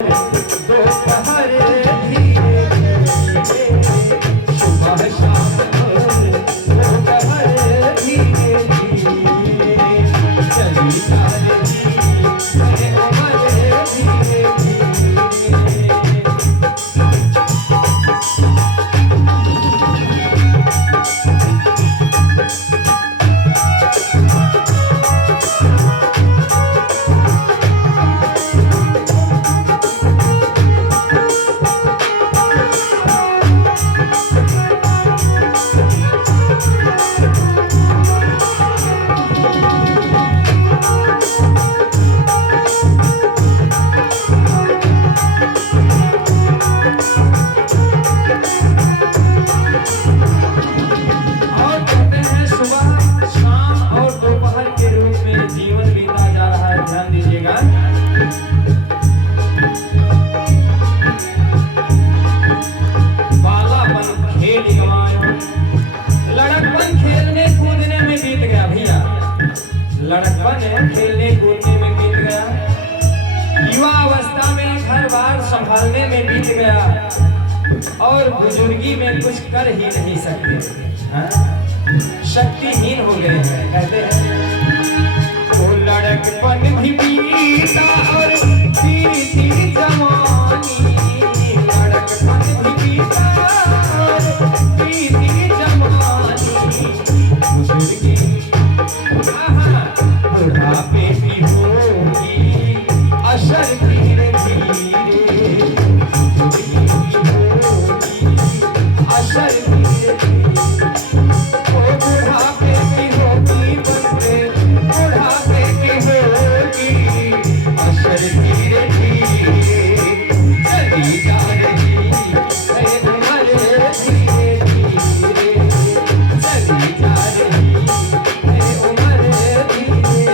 दोपहर धीरे सुबह शाम दोपहर धीरे चली जा रही है उम्र धीरे लड़कपन खेलने कूदने में बीत गया, युवा अवस्था में घर बार संभालने में बीत गया और बुजुर्गी में कुछ कर ही नहीं सकते, शक्तिहीन हो गए हैं। कहते हैं वो लड़कपन भी बीता और बीती जवानी, लड़कपन भी बीता और बीती जवानी, बुजुर्गी बुढ़ापे भी होगी असर धीरे धीरे, होगी असर धीरे धीरे, ओ बुढ़ापे भी होगी बंदे, बुढ़ापे की होगी असर धीरे धीरे, चली जा रही है उम्र धीरे धीरे, चली जा रही है उम्र धीरे धीरे।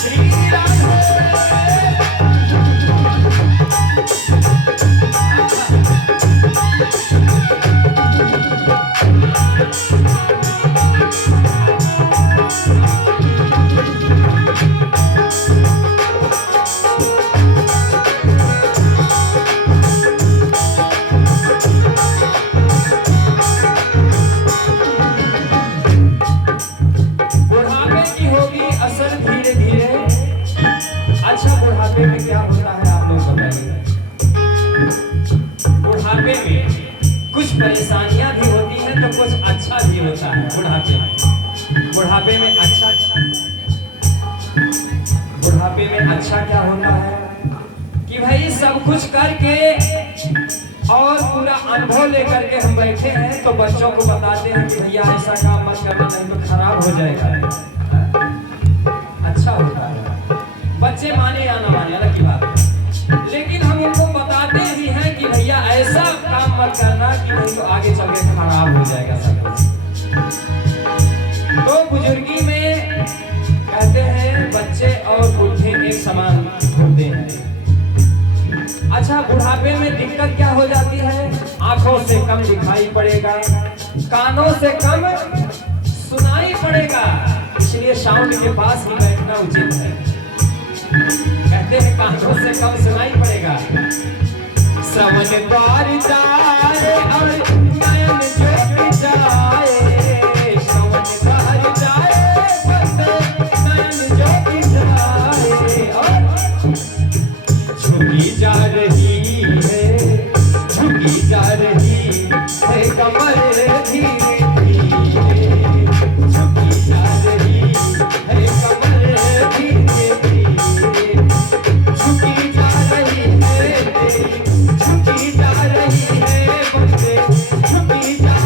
श्री राधे बुढ़ापे की होगी असर धीरे धीरे। अच्छा, बुढ़ापे में क्या होता है आप लोग बताइए। बुढ़ापे में कुछ परेशानियां भी होती हैं तो कुछ अच्छा भी होता है। बुढ़ापे में अच्छा क्या होता है कि भाई सब कुछ करके और पूरा अनुभव लेकर के हम बैठे हैं तो बच्चों को बताते हैं कि भैया ऐसा काम मत करना नहीं तो खराब हो जाएगा। अच्छा होता है, बच्चे माने या ना माने अलग की बात है, लेकिन हम उनको बताते भी हैं कि भैया ऐसा काम मत करना कि नहीं तो आगे चल के खराब हो जाएगा सब कुछ। तो बुजुर्गी में कहते हैं बच्चे और बूढ़े एक समान होते हैं। अच्छा, बुढ़ापे में दिक्कत क्या हो जाती है, आंखों से कम दिखाई पड़ेगा, कानों से कम सुनाई पड़ेगा, इसलिए साउंड के पास ही बैठना उचित है। कहते हैं कानों से कम सुनाई पड़ेगा, श्रवण द्वार जाए और नयन जो जाए, श्रवण द्वार जाए नयन जो जाए, और झुकी जा रही है, झुकी जा रही है कमर धीरे धीरे, झुकी जा रही है कमर धीरे धीरे, झुकी जा रही है, झुकी जा रही है बंदे, झुकी जा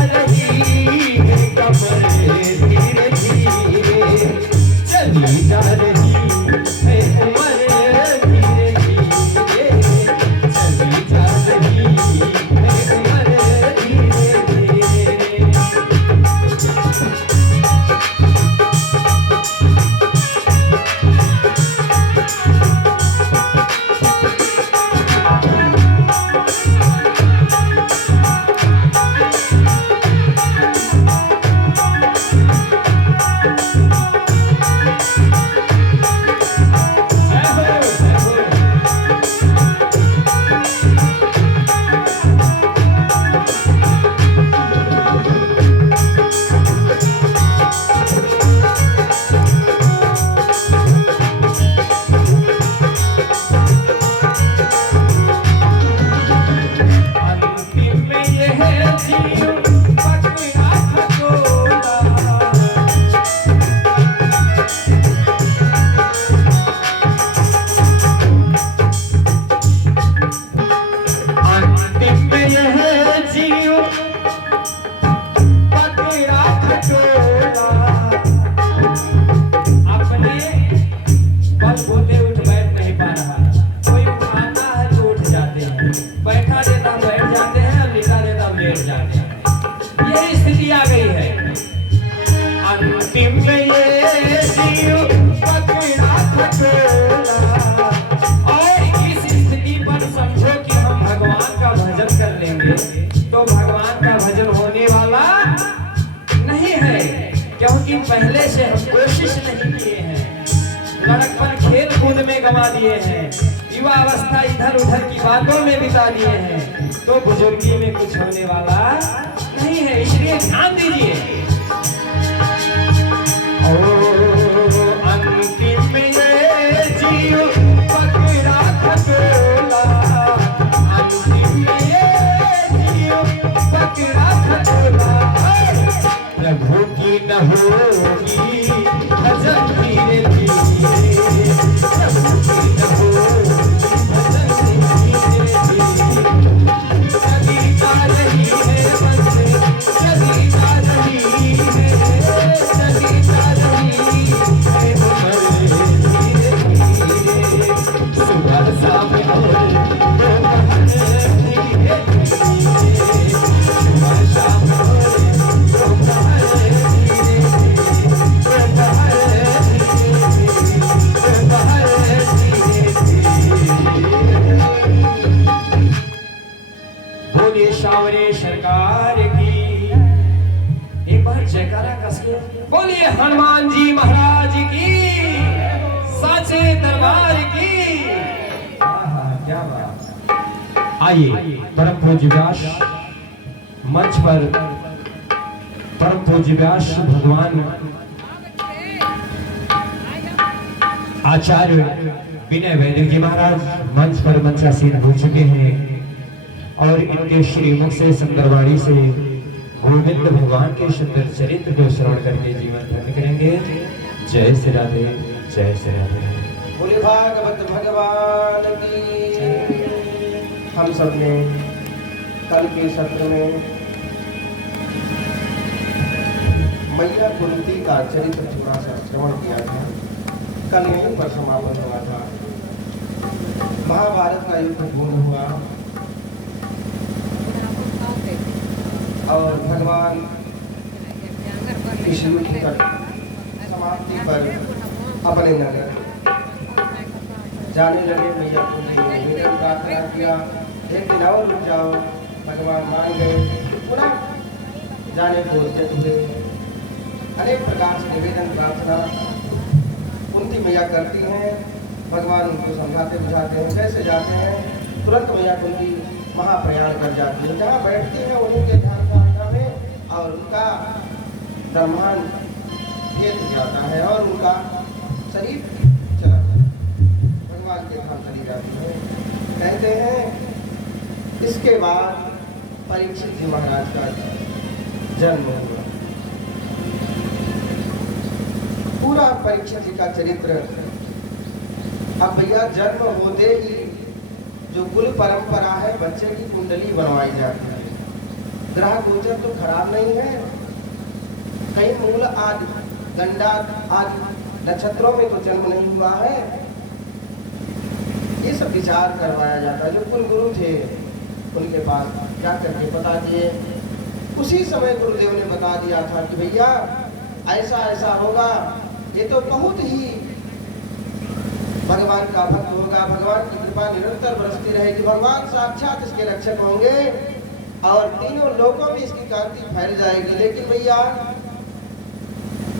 पहले से हम कोशिश नहीं किए हैं, लड़कपन खेल कूद में गंवा दिए हैं, युवा अवस्था इधर उधर की बातों में बिता दिए हैं, तो बुजुर्गी में कुछ होने वाला नहीं है, इसलिए ध्यान दीजिए। अंतिम में ये जीव पकड़ा खटोला, अंतिम में ये जीव पकड़ा खटोला, प्रभु की न होगी भजन धीरे धीरे, प्रभु की न होगी भजन धीरे धीरे, चली जा रही है बंदे, चली जा रही है, चली जा रही है धीरे धीरे, सुबह शाम और दोपहर धीरे धीरे, सुबह शाम और दोपहर धीरे धीरे, दोपहर धीरे धीरे, दोपहर धीरे धीरे। बोलिए सावरे सरकार की, एक बार जयकारा कसिए, बोलिए हनुमान जी महाराज की, साचे दरबार की। क्या बात। आइए परम पूज्य व्यास मंच पर, परम पूज्य व्यास भगवान आचार्य विनय वैदिक जी महाराज मंच पर मंचासीन हो चुके हैं और इनके श्रीमुख से सुंदरवाणी से गोविंद भगवान के सुंदर चरित्र को श्रवण करके जीवन धन्य करेंगे। जय श्री राधे, जय श्री राधे। बोले भागवत भगवान की। हम सब ने कल के सत्र में मैया कुंती का चरित्र थोड़ा सा श्रवण किया था। कल यहीं पर समापन हुआ था। महाभारत का युद्ध पूर्ण हुआ और भगवान इस युद्ध की समाप्ति पर अपने नगर जाने लगे। मैया कुंती ने निवेदन प्रार्थना किया, एक दिन और रुक जाओ। भगवान मान गए, पुनः जाने को उद्यत हुए। अनेक प्रकार से निवेदन प्रार्थना कुंती मैया करती हैं। भगवान उनको समझाते बुझाते हैं, कैसे जाते हैं। तुरंत मैया कुंती महाप्रयाण कर जाती है। जहाँ बैठती है उन्हीं के ध्यान साधना में और उनका ब्रह्मांड भेद जाता है और उनका शरीर चला जाता है, भगवान के धाम चली जाती है। कहते हैं इसके बाद परीक्षित जी महाराज का जन्म हुआ। पूरा परीक्षित जी का चरित्र। अब भैया जन्म होते ही जो कुल परंपरा है, बच्चे की कुंडली बनवाई जाती है। ग्रह गोचर तो खराब नहीं है, कहीं मूल आदि गंडा आदि नक्षत्रों में तो जन्म नहीं हुआ है। ये सब विचार करवाया जाता है। जो कुल गुरु थे उनके पास जाकर के बता दिए। उसी समय गुरुदेव ने बता दिया था कि भैया ऐसा ऐसा होगा, ये तो बहुत ही भगवान का भक्त होगा, भगवान की कृपा निरंतर बरसती रहेगी, भगवान साक्षात इसके रक्षक होंगे और तीनों लोकों में इसकी कांति फैल जाएगी। लेकिन भैया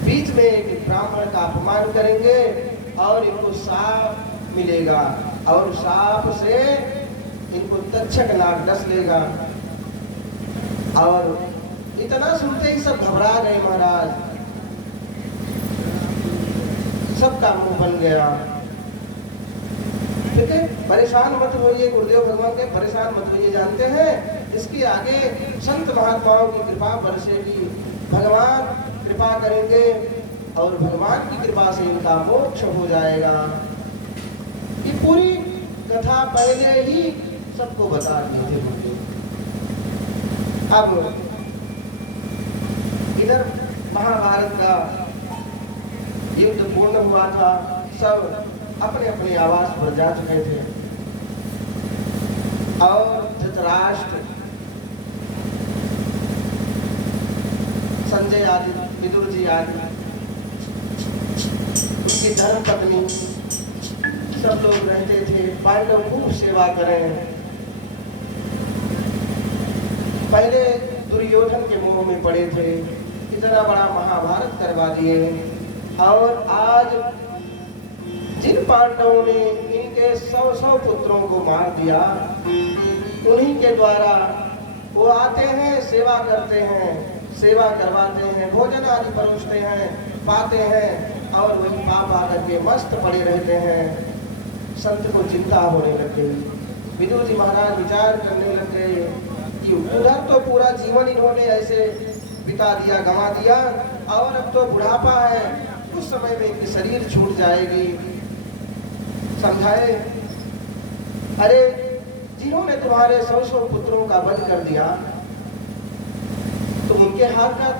बीच में एक ब्राह्मण का अपमान करेंगे और इनको साप मिलेगा और साप से इनको तक्षक नाग डस लेगा। और इतना सुनते ही सब घबरा गए महाराज, सबका मुंह बन गया। ठीक है, परेशान मत होइए। गुरुदेव भगवान के परेशान मत होइए, जानते हैं इसके आगे संत महात्माओं की कृपा बरसेगी, भगवान कृपा करेंगे और भगवान की कृपा से इनका मोक्ष हो जाएगा। ये पूरी कथा पहले ही सबको बता दिए थे गुरुदेव। अब इधर महाभारत का युद्ध पूर्ण हुआ था। सब अपने अपने आवास पर जा चुके थे और धृतराष्ट्र, संजय आदि, विदुर जी आदि, उनकी धर्म पत्नी सब लोग रहते थे। पांडव खूब सेवा करें। पहले दुर्योधन के मोह में पड़े थे, इतना बड़ा महाभारत करवा दिए और आज जिन पांडवों ने इनके 100 पुत्रों को मार दिया, उन्हीं के द्वारा वो आते हैं, सेवा करते हैं, सेवा करवाते हैं, भोजन आदि परोसते हैं, पाते हैं और वही पाप आकर के मस्त पड़े रहते हैं। संत को चिंता होने लग गई। विदुर जी महाराज विचार करने लग गए कि उधर तो पूरा जीवन इन्होंने ऐसे बिता दिया, गंवा दिया, और अब तो बुढ़ापा है, उस समय में इनकी शरीर छूट जाएगी। समझाए, अरे जिन्होंने तुम्हारे 100 पुत्रों का वध कर दिया, तुम उनके हाथ का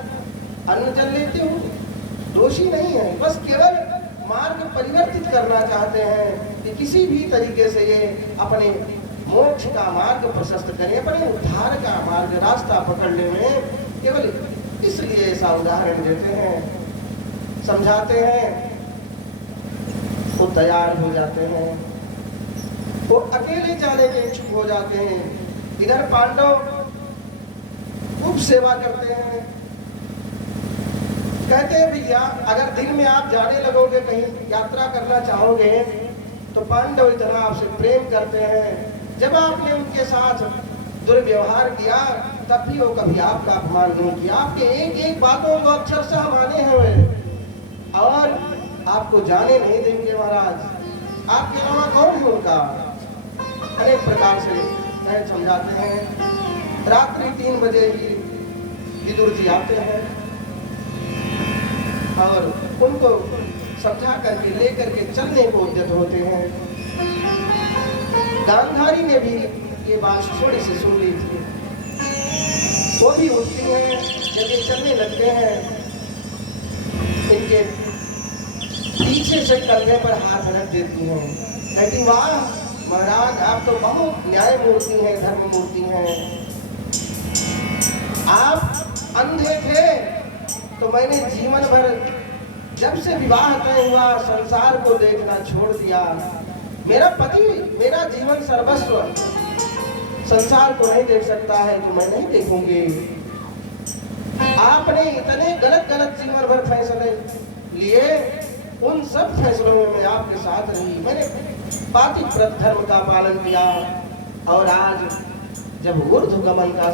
अन्न जल लेते हो, दोषी नहीं है, बस केवल मार्ग परिवर्तित करना चाहते हैं कि किसी भी तरीके से ये अपने मोक्ष का मार्ग प्रशस्त करें, अपने उद्धार का मार्ग रास्ता पकड़ने में, केवल इसलिए ऐसा उदाहरण देते हैं, समझाते हैं। वो तैयार हो जाते हैं, वो अकेले जाने के इच्छुक हो जाते हैं। इधर पांडव खूब सेवा करते हैं, कहते हैं भैया अगर दिन में आप जाने लगोगे, कहीं यात्रा करना चाहोगे, तो पांडव इतना आपसे प्रेम करते हैं, जब आपने उनके साथ दुर्व्यवहार किया तब भी वो कभी आपका अपमान नहीं किया, आपके एक एक बातों को अक्षरशः माने हैं और आपको जाने नहीं देंगे महाराज, आपके अलावा कौन है उनका। अनेक प्रकार से समझाते हैं। रात्रि 3 बजे ही विदुर जी आते हैं और उनको समझा करके लेकर के चलने को उद्यत होते हैं। गांधारी ने भी ये बात थोड़ी सी सुन ली थी, वो भी उठती हैं, जब ये चलने लगते हैं, इनके पीछे से कंधे पर हाथ रख देती हैं, कहती वाह महाराज आप तो बहुत न्याय मूर्ति हैं, धर्म मूर्ति हैं। आप अंधे थे तो मैंने जीवन भर, जब से विवाह तय हुआ, संसार को देखना छोड़ दिया। मेरा पति मेरा जीवन सर्वस्व, संसार को नहीं देख सकता है तो मैं नहीं देखूंगी। आपने इतने गलत गलत जीवन भर फैसले लिए, उन सब फैसलों में मैं आपके साथ रही, मैंने पातिव्रत धर्म का पालन किया, और आज जब ऊर्ध्वगमन का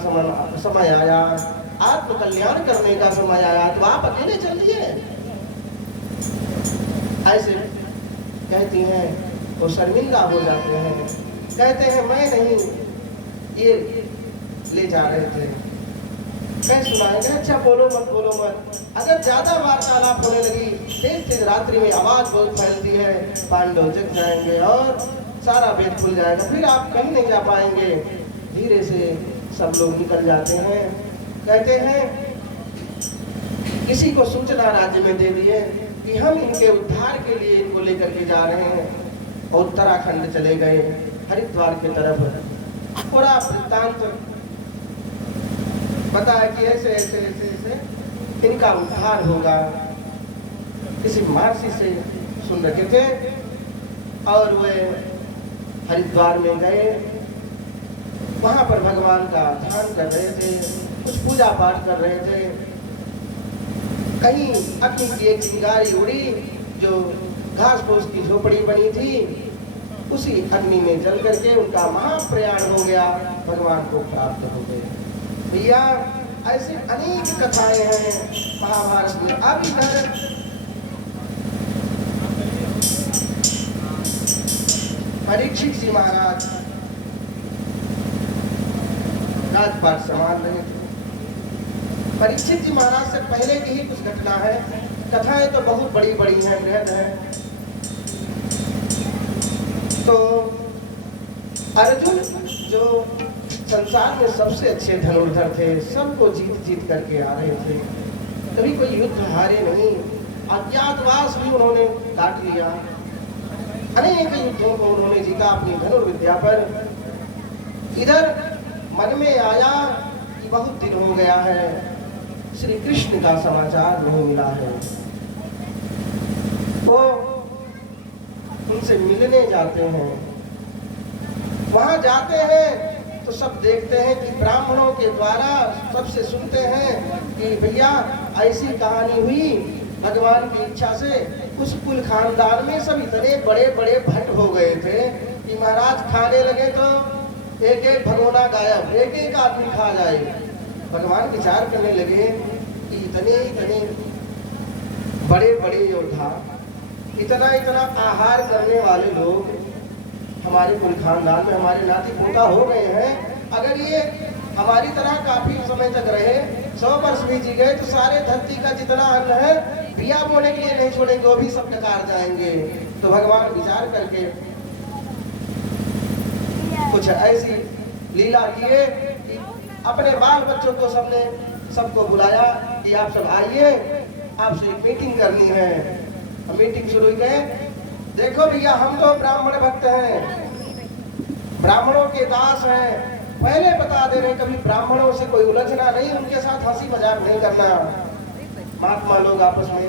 समय आया, आत्म कल्याण करने का समय आया, तो आप अकेले चल दिए। ऐसे कहती हैं, वो शर्मिंदा हो जाते हैं, कहते हैं मैं नहीं, ये ले जा रहे थे, मैं सुनाएंगे, अच्छा बोलो मत। अगर ज्यादा वार्तालाप होने लगी, तेज रात्रि में आवाज बहुत फैलती है, पांडव जग जाएंगे और सारा वेद खुल जाएगा, फिर आप कहीं नहीं जा पाएंगे। धीरे से सब लोग निकल जाते हैं। कहते हैं किसी को सूचना राज्य में दे दिए कि हम इनके उद्धार के लिए इनको लेकर के जा रहे हैं, और उत्तराखंड चले गए, हरिद्वार की तरफ। पूरा वृत्तांत बताया कि ऐसे ऐसे ऐसे ऐसे इनका उद्धार होगा। किसी महर्षि से सुन रखे थे और वे हरिद्वार में गए, वहां पर भगवान का ध्यान कर रहे थे, कुछ पूजा पाठ कर रहे थे। कहीं अग्नि की एक चिंगारी उड़ी, जो घास फूस की झोपड़ी बनी थी, उसी अग्नि में जल करके उनका महाप्रयाण हो गया, भगवान को प्राप्त हो गए। भैया ऐसे अनेक कथाएं हैं महाभारत में। अब इधर परीक्षित जी महाराज राजपाट संभाल रहे थे। परीक्षित जी महाराज से पहले की ही कुछ घटना है, कथाएं तो बहुत बड़ी बड़ी हैं, बृहद हैं। तो अर्जुन जो संसार में सबसे अच्छे धनुर्धर थे, सबको जीत जीत करके आ रहे थे, कभी कोई युद्ध हारे नहीं, अज्ञातवास भी उन्होंने काट लिया, अनेक युद्धों को उन्होंने जीता अपनी धनुर्विद्या पर। इधर मन में आया कि बहुत दिन हो गया है, श्री कृष्ण का समाचार नहीं मिला है। वो उनसे मिलने जाते हैं, वहां जाते हैं तो सब देखते हैं कि ब्राह्मणों के द्वारा सबसे सुनते हैं कि भैया ऐसी कहानी हुई भगवान की इच्छा से उस कुल खानदान में सब इतने बड़े बड़े भट्ट हो गए थे कि महाराज खाने लगे तो एक एक भगोना गायब, एक एक आदमी खा जाए। भगवान विचार करने लगे कि इतने इतने बड़े बड़े योद्धा, इतना इतना आहार करने वाले लोग हमारे कुल खानदान में हमारे नाती पोता हो गए हैं, अगर ये हमारी तरह काफी समय तक रहे, 100 वर्ष भी जी गए, तो सारे धरती का जितना अन्न है बिया बोने के लिए नहीं छोड़ेंगे, वो भी सब डकार जाएंगे। तो भगवान विचार करके कुछ ऐसी लीला किए कि अपने बाल बच्चों को सबको बुलाया कि आप सब आइए, आपसे एक मीटिंग करनी है। मीटिंग शुरू गए, देखो भैया हम तो ब्राह्मण भक्त हैं, ब्राह्मणों के दास हैं, पहले बता दे रहे कभी ब्राह्मणों से कोई उलझना नहीं, उनके साथ हंसी मजाक नहीं करना। महात्मा लोग आपस में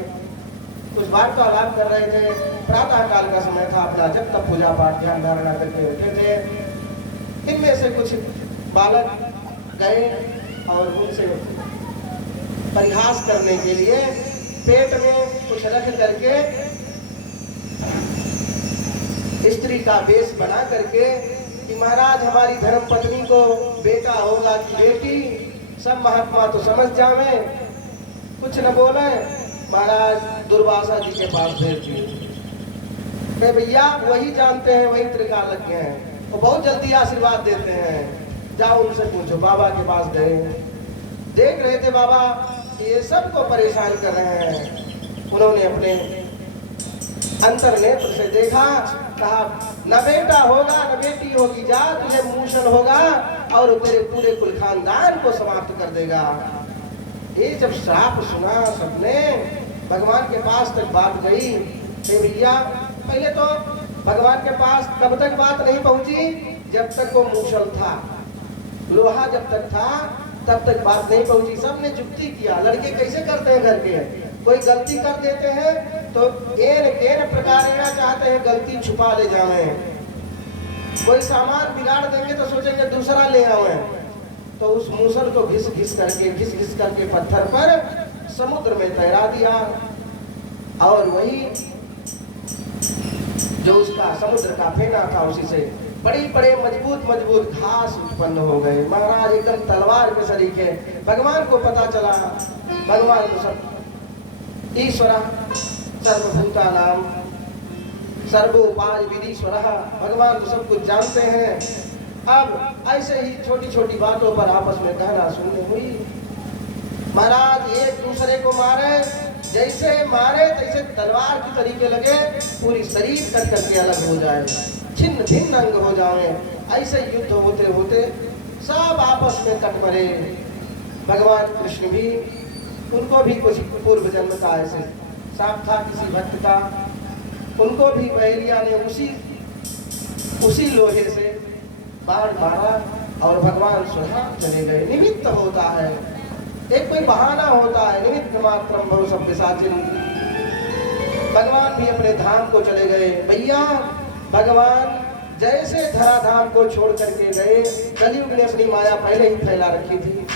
कुछ वार्तालाप कर रहे थे, प्रातः काल का समय था, अपना जब तक पूजा पाठ ध्यान धारणा करके उठे थे। इनमें से कुछ बालक गए और उनसे परिहास करने के लिए पेट में कुछ रख करके स्त्री का वेश बना करके कि महाराज हमारी धर्म पत्नी को बेटा होगा कि बेटी, सब महात्मा तो समझ जावे, कुछ न बोले। महाराज दुर्वासा जी के पास भेज दिए, भैया वही जानते हैं, वही त्रिकालज्ञ हैं, वो बहुत जल्दी आशीर्वाद देते हैं, जाओ उनसे पूछो। बाबा के पास गए, देख रहे थे बाबा ये सबको परेशान कर रहे हैं। उन्होंने अपने अंतर नेत्र से देखा, कहा न बेटा होगा न बेटी होगी, जा तुझे मूषण होगा और तेरे पूरे कुल खानदान को समाप्त कर देगा। ये जब श्राप सुना सबने, भगवान के पास तक बात गई। भैया पहले तो भगवान के पास कब तक बात नहीं पहुंची, जब तक वो मूषण था, लोहा जब तक था तब तक बात नहीं पहुंची। सबने जुक्ति किया, लड़के कैसे करते हैं घर के, कोई गलती कर देते हैं तो केन प्रकार चाहते हैं गलती छुपा ले जावे, कोई सामान बिगाड़ देंगे तो सोचेंगे दूसरा ले आवे। तो उस मूसल को घिस घिस करके पत्थर पर समुद्र में तैरा दिया, और वही जो उसका समुद्र का फेना था उसी से बड़े मजबूत घास उत्पन्न हो गए। महाराज एकदम तलवार के सरीखे। भगवान को पता चला, भगवान को सब ईश्वर सर्वभूता नाम सर्वोपाय विधीश्वर, भगवान तो सब कुछ जानते हैं। अब ऐसे ही छोटी छोटी बातों पर आपस में कहना सुनने हुई। महाराज एक दूसरे को मारे, जैसे मारे तैसे तलवार की तरीके लगे, पूरी शरीर कट करके अलग हो जाए, छिन्न भिन्न अंग हो जाए। ऐसे युद्ध होते होते सब आपस में कट मरे। भगवान कृष्ण भी, उनको भी कुछ पूर्व जन्म का ऐसे साप था किसी भक्त का, उनको भी बहेलिया ने उसी लोहे से बाण मारा और भगवान स्वयं चले गए। निमित्त होता है, एक कोई बहाना होता है, निमित्त मात्रम भव सब पिशाचिन। भगवान भी अपने धाम को चले गए। भैया भगवान जैसे धराधाम को छोड़ करके गए, कलयुग ने अपनी माया पहले ही फैला रखी थी,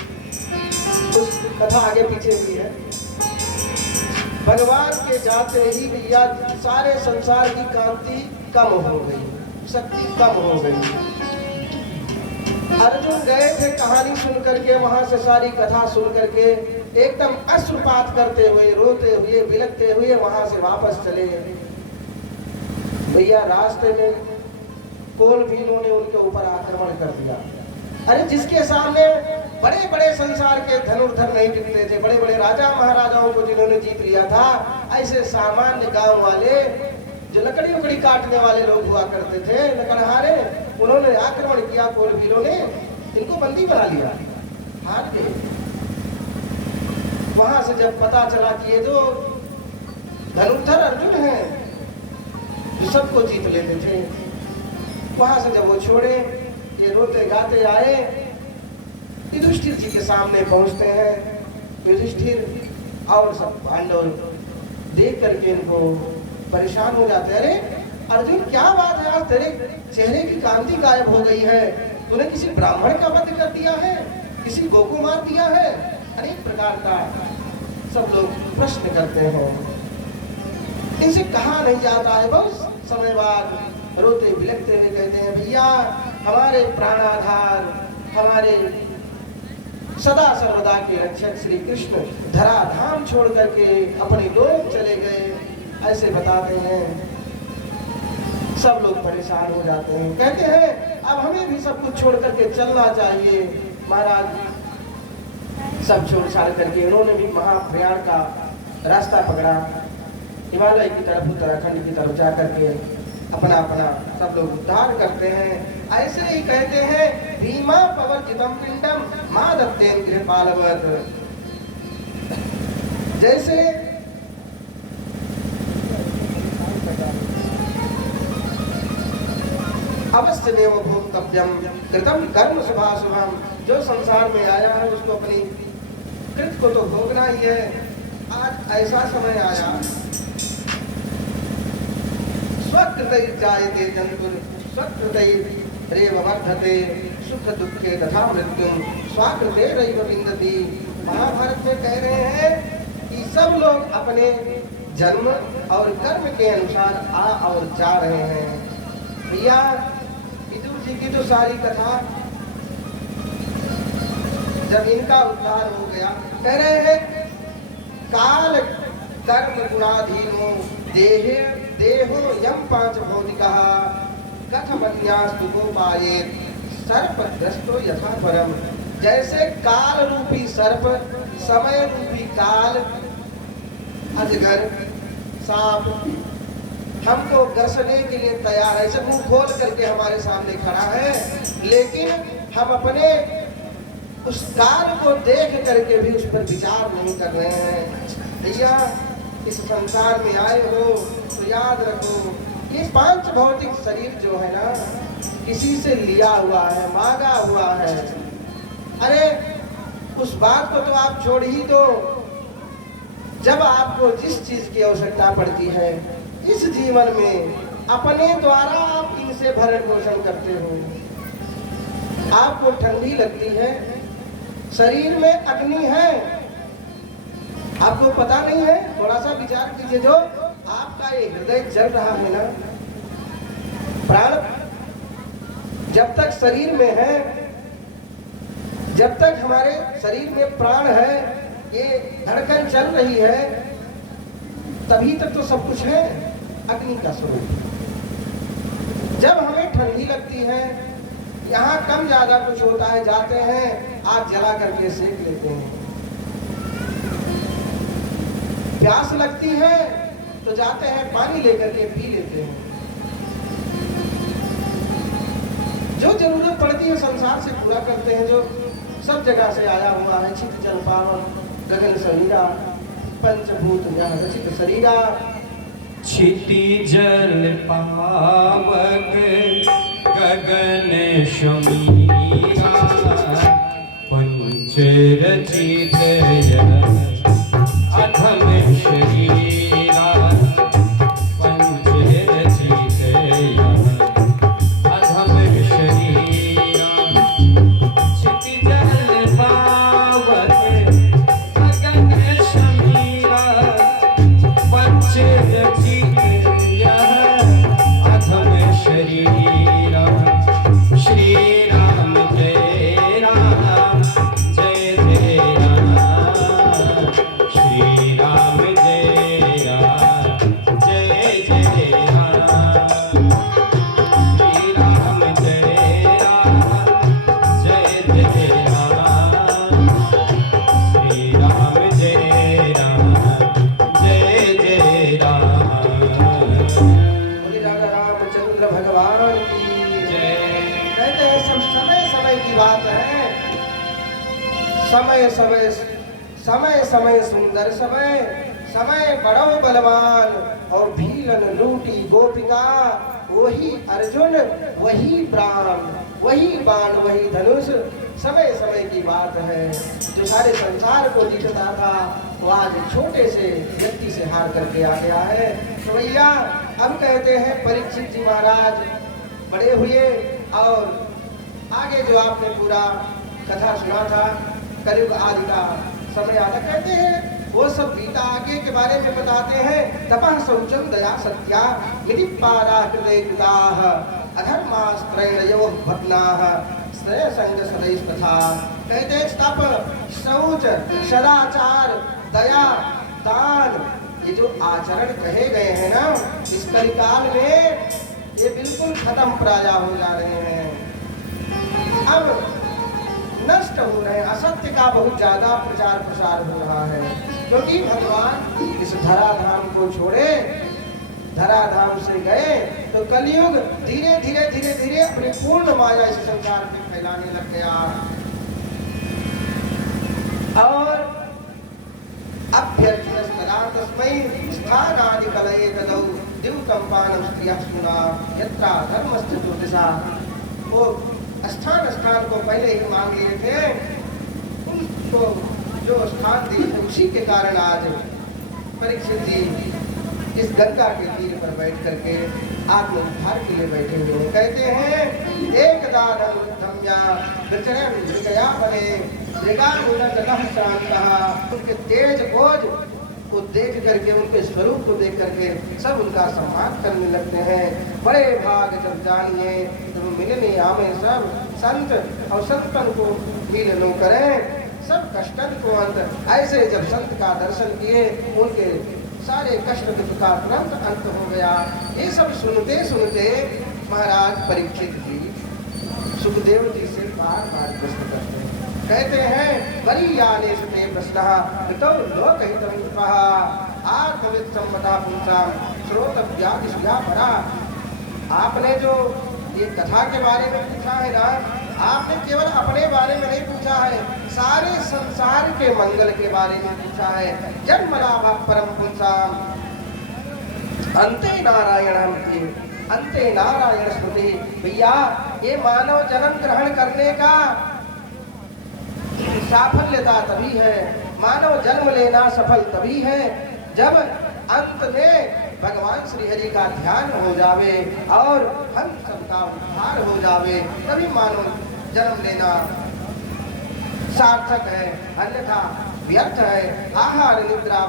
उस कथा आगे पीछे भी है। भगवान के जाते ही भैया सारे संसार की कांति कम हो गई, शक्ति कम हो गई। अर्जुन गए थे कहानी सुन करके, वहां से सारी कथा सुन करके एकदम अश्रुपात करते हुए, रोते हुए, बिलखते हुए वहां से वापस चले। भैया रास्ते में कोल भीलों ने उनके ऊपर आक्रमण कर दिया। अरे जिसके सामने बड़े बड़े संसार के धनुर्धर नहीं टिकते थे, बड़े बड़े राजा महाराजाओं को जिन्होंने जीत लिया था, ऐसे सामान्य गांव वाले जो लकड़ी उकड़ी काटने वाले लोग हुआ करते थे, लकड़हारे, उन्होंने आक्रमण किया। कोल भीलों ने इनको बंदी बना लिया, हार गए। वहां से जब पता चला कि ये जो धनुर्धर अर्जुन है जो सबको जीत लेते थे, वहां से जब वो छोड़े, ये रोते गाते आए, युधिष्ठिर जी के सामने पहुंचते हैं। युधिष्ठिर और सब पांडव देख करके इनको परेशान हो जाते हैं। अरे अर्जुन क्या बात है, आज तेरे चेहरे की कांति गायब हो गई है, तूने किसी ब्राह्मण का वध कर दिया है, किसी गौ को मार दिया है। अनेक प्रकार का सब लोग प्रश्न करते हैं। इनसे कहा नहीं जाता है। बहुत समय बाद रोते बिलखते हुए कहते हैं, भैया हमारे प्राणाधार, हमारे सदा सर्वदा के रक्षक श्री कृष्ण धराधाम छोड़ करके अपने लोग चले गए, ऐसे बताते हैं। सब लोग परेशान हो जाते हैं, कहते हैं अब हमें भी सब कुछ छोड़ करके चलना चाहिए। महाराज सब छोड़ छाड़ करके उन्होंने भी महाप्रयाण का रास्ता पकड़ा। हिमालय की तरफ, उत्तराखंड की तरफ जा करके अपना अपना सब लोग उद्धार करते हैं। ऐसे ही कहते हैं, भीमा पवर्जितम पिंडम मादत्तेन गृहपालवत्। जैसे अवश्य देव भोक्तव्यम कृतम कर्म शुभाशुभम। जो संसार में आया है उसको अपनी कृत को तो भोगना ही है। आज ऐसा समय आया, स्वकृतैर्जायते जन्तुः स्वकृतैरेव वर्धते सुख दुखे तथा मृत्युम स्वाकृतेरैव विन्दति। महाभारत में कह रहे हैं कि सब लोग अपने जन्म और कर्म के अनुसार आ और जा रहे हैं। भैया विदुर जी की तो सारी कथा, जब इनका उद्धार हो गया, कह रहे हैं काल कर्म गुणाधीनो देहे देहो यम पांच भौतिकः कथमन्यास्तु गोपायेत सर्पग्रस्तो यथा परम। जैसे काल रूपी सर्प, समय रूपी काल, अजगर, सांप हमको डसने के लिए तैयार है, सब मुंह खोल करके हमारे सामने खड़ा है, लेकिन हम अपने उस काल को देख करके भी उस पर विचार नहीं कर रहे हैं। भैया इस संसार में आए हो तो याद रखो, ये पांच भौतिक शरीर जो है ना, किसी से लिया हुआ है, मांगा हुआ है। अरे उस बात को तो आप छोड़ ही दो, जब आपको जिस चीज की आवश्यकता पड़ती है इस जीवन में, अपने द्वारा आप इनसे भरण पोषण करते हो। आपको ठंडी लगती है, शरीर में अग्नि है, आपको पता नहीं है। थोड़ा सा विचार कीजिए, जो आपका ये हृदय जल रहा है ना, प्राण जब तक शरीर में है, जब तक हमारे शरीर में प्राण है, ये धड़कन चल रही है, तभी तक तो सब कुछ है अग्नि का स्वरूप। जब हमें ठंडी लगती है, यहाँ कम ज्यादा कुछ होता है, जाते हैं आग जला करके सेक लेते हैं। प्यास लगती है तो जाते हैं पानी लेकर के पी लेते हैं। जो जरूरत पड़ती है संसार से पूरा करते हैं, जो सब जगह से आया हुआ है। चित जल पावन गगन शरीरा पंचभूत यहाँ रचित शरीरा। क्षिति जल पावक गगन शमीरा पंच रचित अधम शरीरा पंच रचित अधम शरीरा। क्षिति जल पावक गगन शमीरा पंच रचित अधम शरीरा। श्री राम जय राम जय जय राम। श्री राम जय राम जय जय राम। श्री राम जय राम जय जय राम। श्री राम जय राम जय जय राम। बोले राजा रामचंद्र भगवान की जय। कहते हैं सब समय समय की बात है। समय समय समय समय सुंदर समय, समय बड़ो बलवान और भीलन लूटी गोपिका। वही अर्जुन वही प्राण वही बाण वही धनुष। समय समय की बात है। जो सारे संसार को जीतता था वो आज छोटे से व्यक्ति से हार करके आ गया है। तो भैया अब कहते हैं परीक्षित जी महाराज बड़े हुए और आगे जो आपने पूरा कथा सुना था, कलयुग आदि का समय आता। कहते हैं वो सब गीता आगे के बारे में बताते हैं। तपः शौचम दया सत्या निधिपादा हृदय कृताः अधर्मास्त्रैणयोः भग्नाः श्रेयसंग सदैस्तथा। कहते तप, शौच, सदाचार, दया, दान, ये जो आचरण कहे गए हैं ना, इस कलिकाल में ये बिल्कुल खत्म प्राय हो जा रहे हैं, अब नष्ट हो रहे हैं। असत्य का बहुत ज्यादा प्रचार प्रसार हो रहा है, क्योंकि भगवान इस धराधाम को छोड़े, धराधाम से गए तो कलयुग धीरे धीरे धीरे धीरे अपनी पूर्ण माया इस संसार में फैलाने लग गया। और अभ्यर्थनस्तदा तस्मै स्थानादि कलये तदौ द्युतम्पानं स्त्रियः सुना यत्रा धर्मस्य ज्योतिषा। वो स्थान को पहले ही मांग लिए थे, उनको जो स्थान दिए थे उसी के कारण आज परीक्षित जी इस गंगा के तीर पर बैठ करके आत्मोद्धार के लिए बैठे हुए हैं। कहते हैं एक उनके तेज बोझ को देख करके, उनके स्वरूप को देख करके सब उनका सम्मान करने लगते हैं। बड़े भाग जब जानिए तो मिलने आवे सब संत, और संतन को मिलनो करें सब कष्टन को अंत। ऐसे जब संत का दर्शन किए उनके सारे कष्ट दुख का तुरंत अंत हो गया। ये सब सुनते सुनते महाराज परीक्षित जी सुखदेव जी से बार बार प्रश्न करते हैं। कहते हैं बली आने से प्रश्न तो लोक हितम आत्मविद सम्मता पुंसा श्रोतव्या परा। आपने जो ये कथा के बारे में पूछा है ना, आपने केवल अपने बारे में नहीं पूछा है, सारे संसार के मंगल के बारे में पूछा है। जन्म लाभ परम पुंसाम अंते नारायण स्मृति। भैया ये मानव जन्म ग्रहण करने का साफल्यता तभी है, मानव जन्म लेना सफल तभी है जब अंत में भगवान श्री हरि का ध्यान हो जावे और हम सबका उद्धार हो जावे, तभी मानव जन्म लेना सार्थक है, अन्यथा व्यर्थ है। आहार निद्रा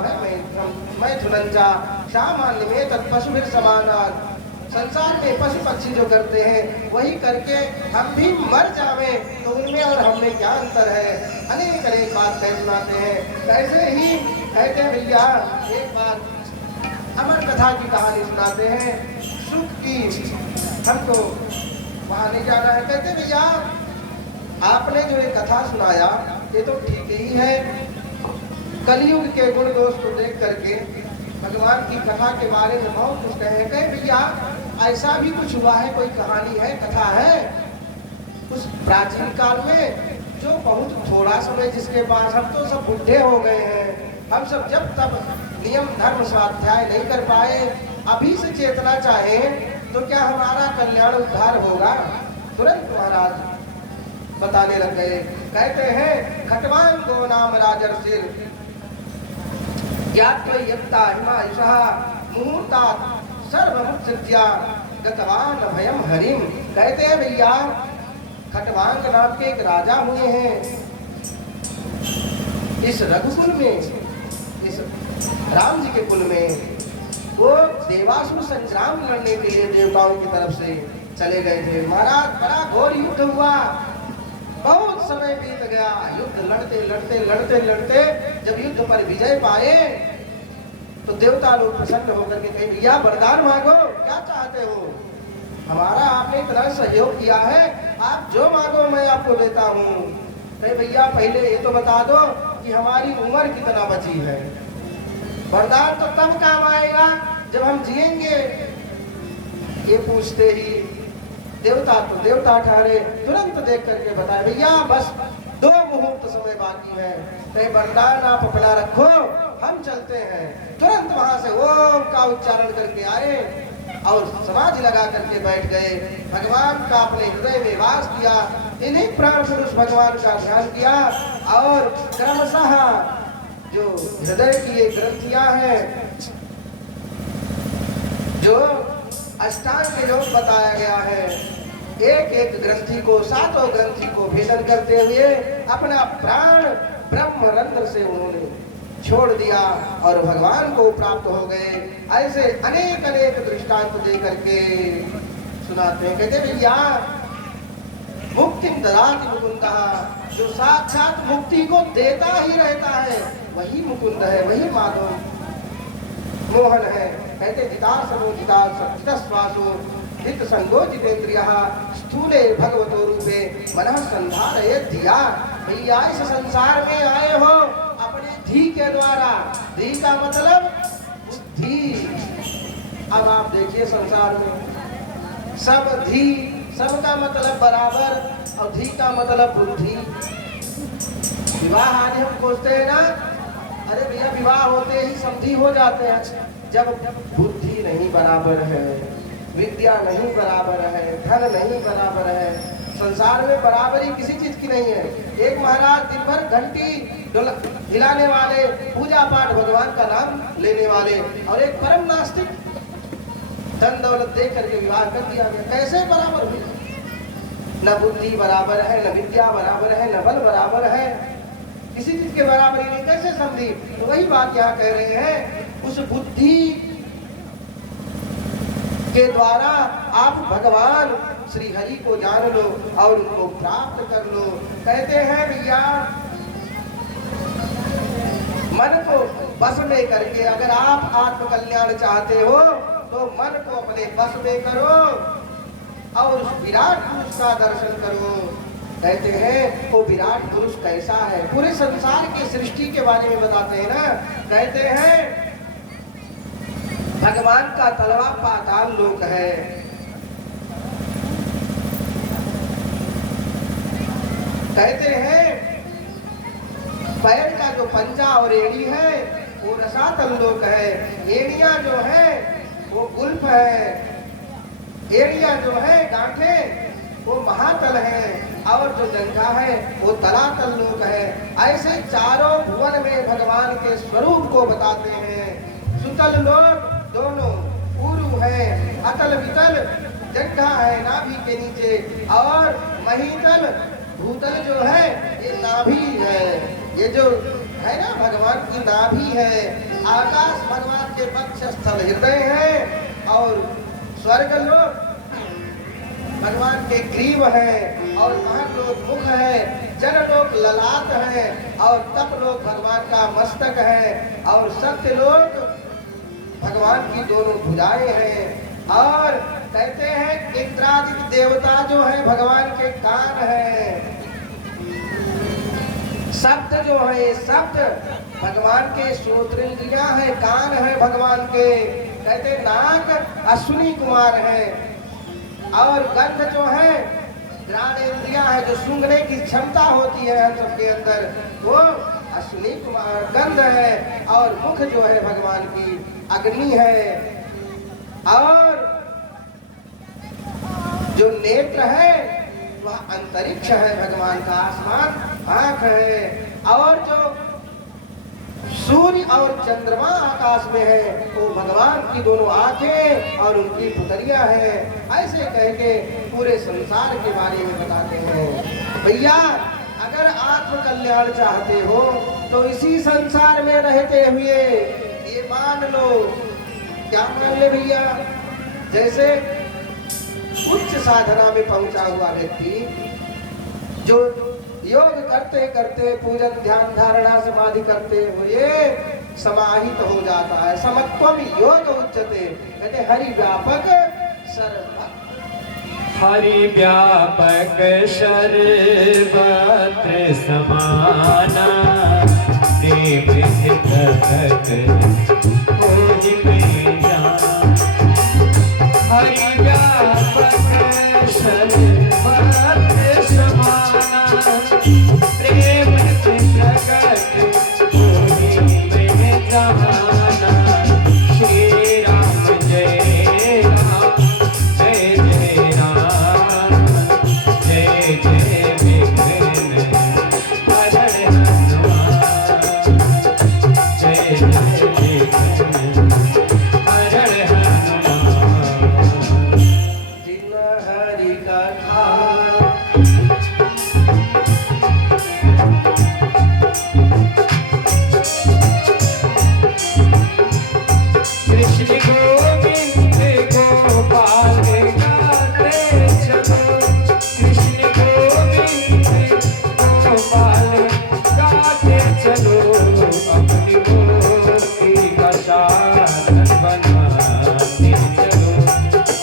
मैं झुलंजा सामान्य में तत्पशु समानात। संसार में पशु पक्षी जो करते हैं वही करके हम भी मर जावे तो उनमें और हमें क्या अंतर है। अनेक अनेक बात कह सुनाते हैं। ऐसे ही कहते हैं भैया एक बात अमर कथा की कहानी सुनाते हैं, सुख की। हमको वहाँ नहीं जाना है। कहते भैया आपने जो ये कथा सुनाया ये तो ठीक ही है, कलयुग के गुण दोष को देख करके भगवान की कथा के बारे में बहुत कुछ कहे भैया ऐसा भी कुछ हुआ है, कोई कहानी है, कथा है उस प्राचीन काल में जो बहुत थोड़ा समय जिसके पास, हम तो सब बुढ़े हो गए हैं, हम सब जब तब नियम धर्म स्वाध्याय नहीं कर पाए, अभी से चेतना चाहे तो क्या हमारा कल्याण उद्धार होगा। तुरंत महाराज बताने लग गए। कहते हैं खटवान को नाम राजर्षिर ज्ञात्वयत्ता हिमायुषः मुहूर्तात् सर्वमुत्सृज्य गतवान भयम हरिम। कहते हैं भैया खटवांग नाम के एक राजा हुए हैं इस रघुकुल में, इस राम जी के कुल में। वो देवासुर संग्राम लड़ने के लिए देवताओं की तरफ से चले गए थे। महाराज बड़ा घोर युद्ध हुआ, बहुत समय बीत गया, युद्ध लड़ते लड़ते लड़ते लड़ते जब युद्ध पर विजय पाए तो देवता लोग प्रसन्न होकर के कहे भैया वरदान मांगो, क्या चाहते हो, हमारा आपने इतना सहयोग किया है, आप जो मांगो मैं आपको देता हूँ। कहे भैया पहले ये तो बता दो कि हमारी उम्र कितना बची है। वरदान तो तब काम आएगा जब हम जिएंगे। ये पूछते ही देवता तो देवता ठहरे, तुरंत देख करके बताए भैया बस 2 मुहूर्त समय बाकी है, कहीं वरदान आप अपना रखो, हम चलते हैं। तुरंत वहां से ओम का उच्चारण करके आए और समाधि लगा करके बैठ गए। भगवान का अपने हृदय में वास किया, इन्हीं प्राण पुरुष भगवान का ध्यान किया और क्रमशः जो हृदय की ये ग्रंथियां हैं, जो अष्टांग योग बताया गया है, एक एक ग्रंथि को, 7 ग्रंथि को भेदन करते हुए अपना प्राण ब्रह्म रंध्र से उन्होंने छोड़ दिया और भगवान को प्राप्त हो गए। ऐसे अनेक अनेक दृष्टांत दे करके सुनाते हैं। कहते भैया मुक्ति ददाति मुकुंदः, जो साक्षात मुक्ति को देता ही रहता है वही मुकुंद है, वही माधव मोहन है। कहते जितासनो जितस्वासो जित संगो जितेन्द्रियः स्थूले भगवतो रूपे मनः संधारयेत् धिया। भैया इस संसार में आए हो अपने धी के द्वारा। धी का मतलब धी। अब आप देखिए संसार में सब धी, सबका मतलब बराबर और धी का मतलब बुद्धि। विवाह आदि हम खोजते हैं ना, अरे भैया विवाह होते ही समधी हो जाते हैं। जब बुद्धि नहीं बराबर है, विद्या नहीं बराबर है, धन नहीं बराबर है, संसार में बराबरी किसी चीज की नहीं है। एक महाराज दिन भर घंटी हिलाने वाले, पूजा पाठ भगवान का नाम लेने वाले, और एक परम नास्तिक धन दौलत दे करके विवाह कर दिया गया। कैसे बराबर हुई? न बुद्धि बराबर है, न विद्या बराबर है, न बल बराबर है, किसी चीज के बराबर ही नहीं, कैसे समझी? तो वही बात यहाँ कह रहे हैं, उस बुद्धि के द्वारा आप भगवान श्री हरि को जान लो और उनको प्राप्त कर लो। कहते हैं भैया मन को बस में करके अगर आप आत्म कल्याण चाहते हो तो मन को अपने बस में करो और उस विराट पुरुष का दर्शन करो। कहते हैं वो विराट पुरुष कैसा है? पूरे संसार की सृष्टि के बारे में बताते हैं ना। कहते हैं भगवान का तलवा पाताल लोक है, कहते हैं पैर का जो पंजा और एड़ी है वो रसातल लोक है, एड़ियां जो है वो गुल्फ है, एड़ियां जो है गांठे वो महातल है, और जो जंघा है वो तलातल लोक है। ऐसे चारों भुवन में भगवान के स्वरूप को बताते हैं। सुतल लोक दोनों उरु है, अतल वितल जंघा है नाभि के नीचे, और महीतल भूतल जो है ये नाभि है, ये जो है ना भगवान की नाभि है। आकाश भगवान के वक्ष स्थल हृदय है, और स्वर्ग लोक भगवान के ग्रीव है, और महल लोक मुख है, जन लोक ललाट है, और तप लोक भगवान का मस्तक है, और सत्य लोक भगवान की दोनों भुजाएं हैं। और कहते हैं इंद्रादिक देवता जो है भगवान के कान है, शब्द जो है शब्द भगवान के श्रोत्रेंद्रियां है, कान है भगवान के। कहते नाक अश्विनी कुमार है, और गंध जो है घ्राणेन्द्रियां है, जो सूंघने की क्षमता होती है हम सबके अंदर, वो अश्विनी कुमार गंध है। और मुख जो है भगवान की अग्नि है, और जो नेत्र है वह अंतरिक्ष है भगवान का, आसमान आंख है, और जो सूर्य और चंद्रमा आकाश में है वो भगवान की दोनों आंखें और उनकी पुतलियां हैं। ऐसे कह के पूरे संसार के बारे में बताते हैं। भैया अगर आत्म कल्याण चाहते हो तो इसी संसार में रहते हुए ये मान लो। क्या मान ले भैया? जैसे उच्च साधना में पहुंचा हुआ व्यक्ति जो योग करते करते पूजन ध्यान धारणा समाधि करते हुए समाहित हो जाता है। समत्वम योग उच्चते, कहते हरि व्यापक सर्व, हरि व्यापक सर्वत्र समाना, प्रेम प्रकट खोज में जाना। हरि व्यापक सर्वत्र समाना, प्रेम प्रकट खोज में जाना। श्री राम जय राम, जय जय राम, जय जय विघ्न हरण हनुमान, जय जय विघ्न साधन बनाते चलो,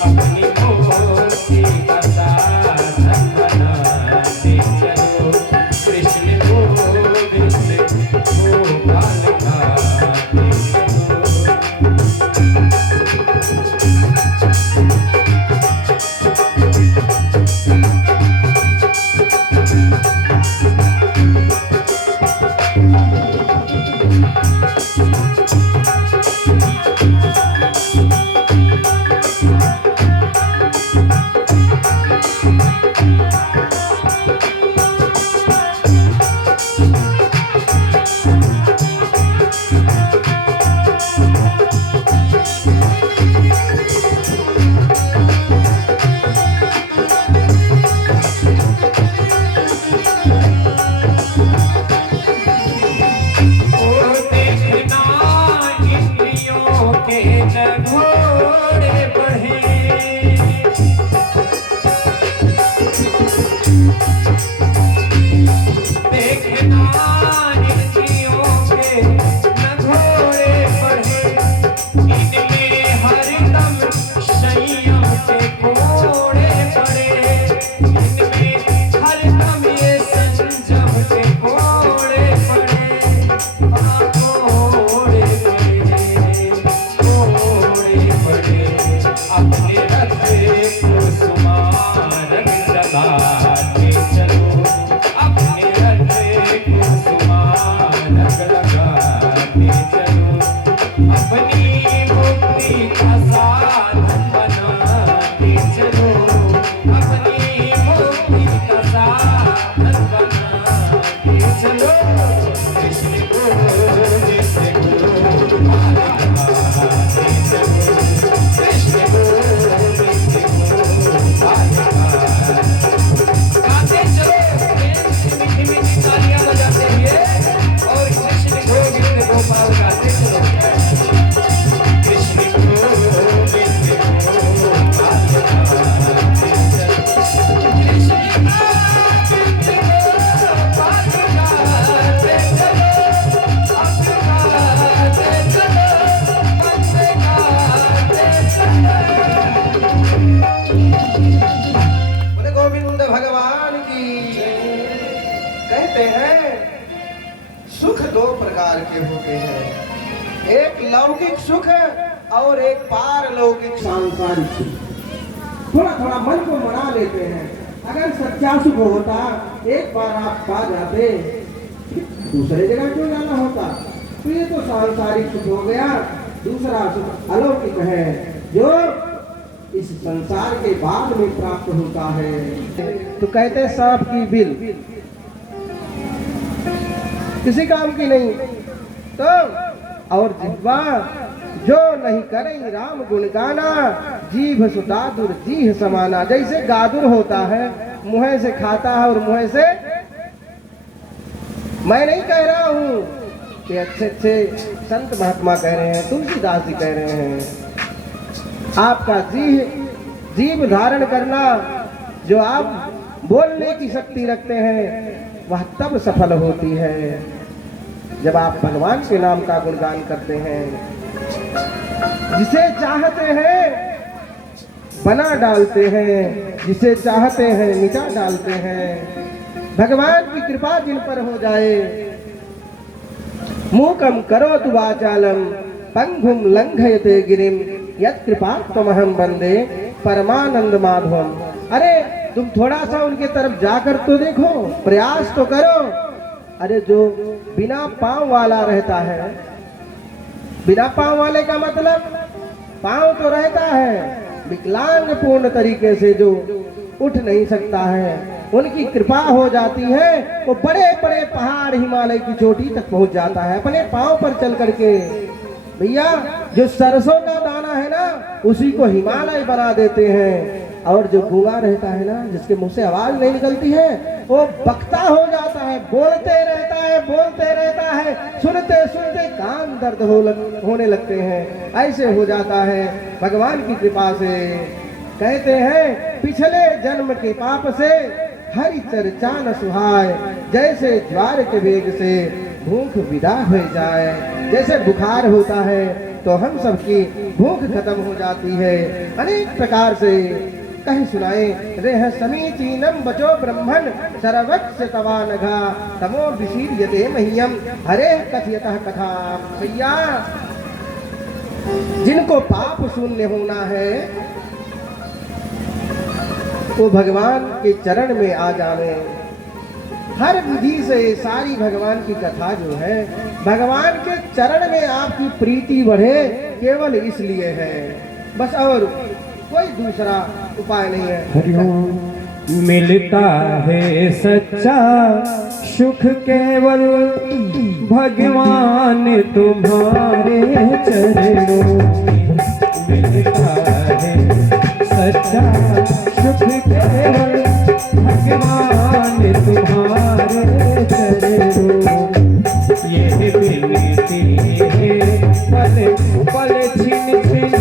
अपनी मुक्ति का साधन बनाते चलो। कृष्ण गोविंद गोपाल गाते चलो। एक लौकिक सुख और एक पारलौकिक सांसारिक सुख। थोड़ा थोड़ा मन को मना लेते हैं। अगर सच्चा सुख होता एक बार आप पा जाते, दूसरे जगह क्यों जाना होता? तो ये तो सांसारिक सुख हो गया। दूसरा सुख अलौकिक है जो इस संसार के बाद में प्राप्त होता है। तो कहते हैं सांप की बिल किसी काम की नहीं, तो और जिह्वा जो नहीं करें राम गुण गाना, जीभ सुदादुर जीह समाना। जैसे गादुर होता है, मुँह से खाता है और मुँह से, मैं नहीं कह रहा हूँ कि अच्छे अच्छे संत महात्मा कह रहे हैं, तुलसीदास जी कह रहे हैं। आपका जीभ धारण करना, जो आप बोलने की शक्ति रखते हैं, वह तब सफल होती है जब आप भगवान के नाम का गुणगान करते हैं। जिसे चाहते हैं बना डालते हैं, जिसे चाहते हैं मिटा डालते हैं। भगवान की कृपा जिन पर हो जाए, मूकम करोतु वाचालम पंगुम लंघयते गिरिम यत् कृपात्महं वंदे परमानंद माधवम। अरे तुम थोड़ा सा उनके तरफ जाकर तो देखो, प्रयास तो करो। अरे जो बिना पांव वाला रहता है, बिना पांव वाले का मतलब पांव तो रहता है, विकलांग पूर्ण तरीके से जो उठ नहीं सकता है, उनकी कृपा हो जाती है, वो बड़े बड़े पहाड़ हिमालय की चोटी तक पहुंच जाता है अपने पांव पर चल करके। भैया जो सरसों का दाना है ना, उसी को हिमालय बना देते हैं। और जो गूंगा रहता है ना, जिसके मुंह से आवाज नहीं निकलती है, वो बकता हो जाता है, बोलते रहता है, बोलते रहता है, सुनते सुनते कान दर्द होने लगते हैं। ऐसे हो जाता है भगवान की कृपा से। कहते हैं पिछले जन्म के पाप से हरि चर्चा न सुहाय, जैसे ज्वार के वेग से भूख विदा हो जाए। जैसे बुखार होता है, तो हम सबकी भूख खत्म हो जाती है। अनेक प्रकार से कह सुनाए रेह समीचीनम बचो ब्रह्मण सर्वक्ष तवा नघा तमो विशीर्यते मह्यम हरे कथयतः कथा। भैया जिनको पाप शून्य होना है वो भगवान के चरण में आ जावे। हर विधि से सारी भगवान की कथा जो है भगवान के चरण में आपकी प्रीति बढ़े केवल इसलिए है, बस और कोई दूसरा उपाय नहीं है। मिलता है सच्चा सुख केवल भगवान तुम्हारे चरणों में। मिलता है सच्चा सुख केवल भगवान तुम्हारे चरणों। ये मिलती है पल पल छिन छिन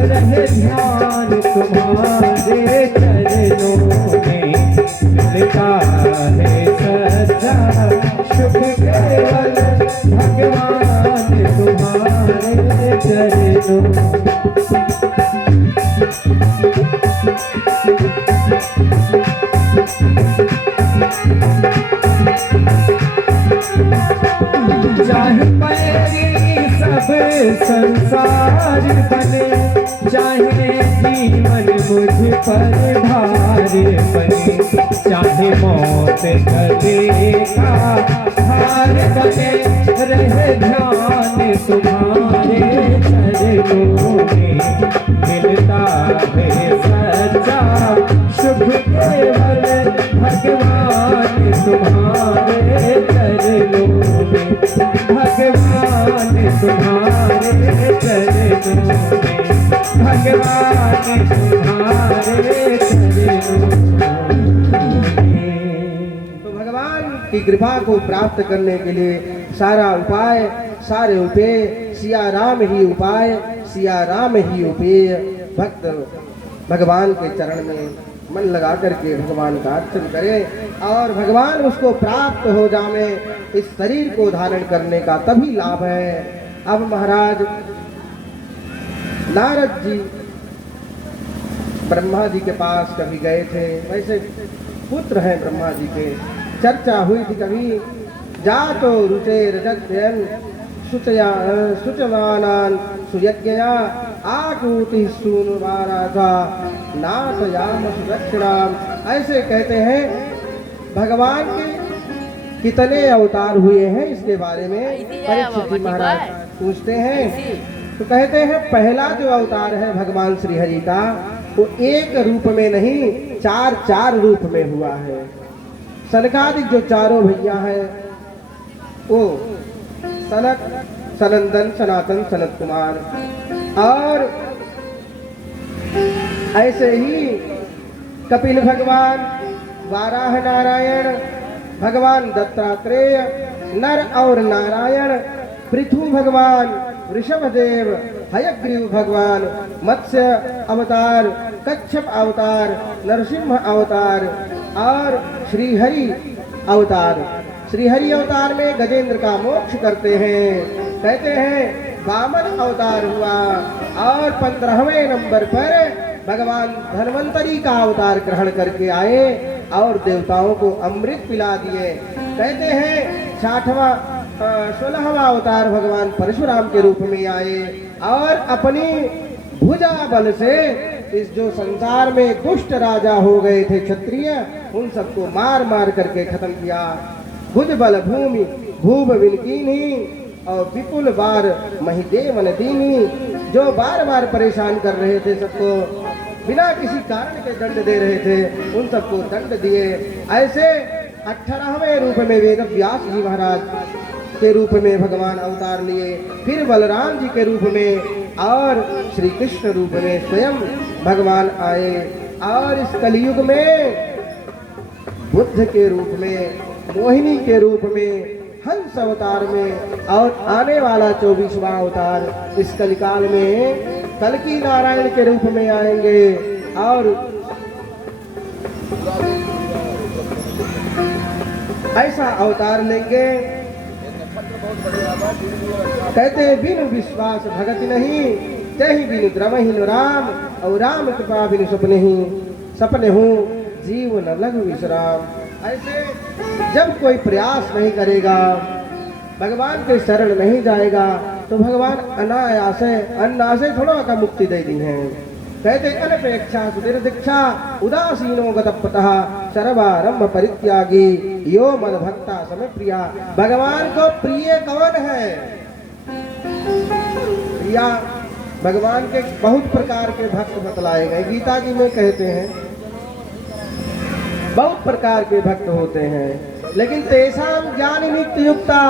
रहे ध्यान तुम्हारे चरणों में। मिलता है सच्चा सुख केवल भगवान तुम्हारे चरणों। चाहे पैरी सब संसार बने, चाहे जीवन मुझ पर भार बने, चाहे मौत गले का हार बने, रहे ध्यान तुम्हारे चरणों में। मिलता है सच्चा शुभ केवल भगवान तुम्हारे चरणों में। भगवान तुम्हारे चरणों में। भगवान तुम्हारे चरणों में। तो भगवान की कृपा को प्राप्त करने के लिए सारा उपाय सारे उपेय सिया राम ही उपाय सिया राम ही उपेय। भक्त भगवान के चरण में मन लगा करके भगवान का अर्चन करे और भगवान उसको प्राप्त हो जावे। इस शरीर को धारण करने का तभी लाभ है। अब महाराज नारद जी ब्रह्मा जी के पास कभी गए थे, वैसे पुत्र हैं ब्रह्मा जी के, चर्चा हुई थी कभी। जातो रुचे रजत्यन सुचवानान सुयज्ञया आकुति सुनवारा था नाथ याम सुदक्षिणाम। ऐसे कहते हैं भगवान के कितने अवतार हुए हैं इसके बारे में परीक्षित जी महाराज पूछते हैं। तो कहते हैं पहला जो अवतार है भगवान श्री हरि का वो एक रूप में नहीं चार रूप में हुआ है। सनकादिक जो चारों भैया है वो सनक सनंदन सनातन सनत कुमार और ऐसे ही कपिल भगवान वाराह नारायण भगवान दत्तात्रेय नर और नारायण पृथु भगवान वृषभदेव हयग्रीव भगवान मत्स्य अवतार कच्छप अवतार नरसिंह अवतार और श्रीहरि अवतार। श्रीहरि अवतार में गजेंद्र का मोक्ष करते हैं। कहते हैं वामन अवतार हुआ और 15वें नंबर पर भगवान धन्वंतरी का अवतार ग्रहण करके आए और देवताओं को अमृत पिला दिए। कहते हैं 16वां अवतार भगवान परशुराम के रूप में आए और अपनी भुजा बल से इस जो संसार में दुष्ट राजा हो गए थे क्षत्रिय उन सबको मार मार करके खत्म किया। भुज बल भूमि भूव विलकीनी और विपुल बार महिदेवन दीनी, जो बार बार परेशान कर रहे थे सबको बिना किसी कारण के दंड दे रहे थे उन सबको दंड दिए। ऐसे 18वें रूप में वेद व्यास जी महाराज के रूप में भगवान अवतार लिए, फिर बलराम जी के रूप में और श्री कृष्ण रूप में स्वयं भगवान आए और इस कलयुग में बुद्ध के रूप में मोहिनी के रूप में हंस अवतार में और आने वाला 24वां अवतार इस कलिकाल में कल्कि नारायण के रूप में आएंगे और ऐसा अवतार लेंगे कहते बिनु विश्वास भगत नहीं, तही बिनु द्रवहीन राम, और राम कृपा बिनु सपने हूँ जीव न लघु विश्राम। ऐसे जब कोई प्रयास नहीं करेगा, भगवान के शरण नहीं जाएगा, तो भगवान अनायासे थोड़ा का मुक्ति दे दी है। कहते अनपेक्षा सुधीर दीक्षा, उदासीनो गतपतः सर्वारंभ परित्यागी, यो मद भक्ता समय प्रिया। भगवान को प्रिय कौन है? प्रिया भगवान के बहुत प्रकार के भक्त बतलाए गए। गीता जी में कहते हैं बहुत प्रकार के भक्त होते हैं, लेकिन तेषाम ज्ञान नित्य युक्ता,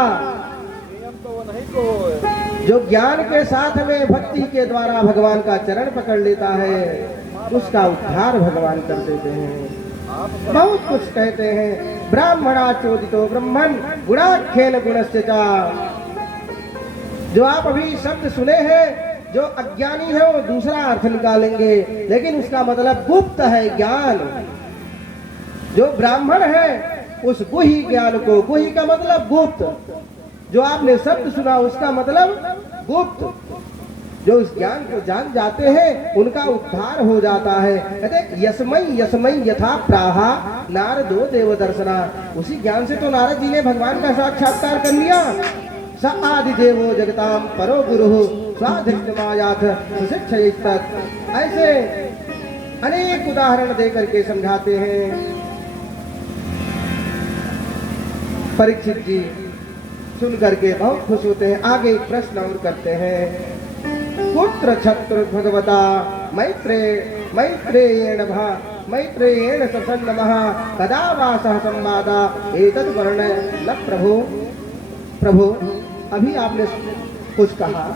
जो ज्ञान के साथ में भक्ति के द्वारा भगवान का चरण पकड़ लेता है, उसका उद्धार भगवान कर देते हैं। बहुत कुछ कहते हैं। ब्राह्मणा चोदितो ब्रह्मन गुणाख्येन गुणस्य च। जो आप अभी शब्द सुने हैं, जो अज्ञानी है वो दूसरा अर्थ निकालेंगे, लेकिन उसका मतलब गुप्त है ज्ञान। जो ब्राह्मण है उस गुही ज्ञान को, गुही का मतलब गुप्त, जो आपने शब्द सुना उसका मतलब गुप्त, जो उस ज्ञान को जान जाते हैं उनका उद्धार हो जाता है। कहते यस्मै यस्मै यथा प्राहा नारदो देव दर्शना। उसी ज्ञान से तो नारद जी ने भगवान का साक्षात्कार कर लिया। स आदि देवो जगताम परो गुरु स्वाधिष्ठमायाथ सुशिक्षयितत्। ऐसे अनेक उदाहरण दे करके समझाते हैं। परीक्षित जी सुन करके बहुत खुश होते हैं। आगे एक प्रश्न और करते हैं। पुत्र छत्र भगवता मैत्रेयेण ससन्नमः कदा वासः संवादा एतद् वर्णय न प्रभो। अभी आपने कुछ कहा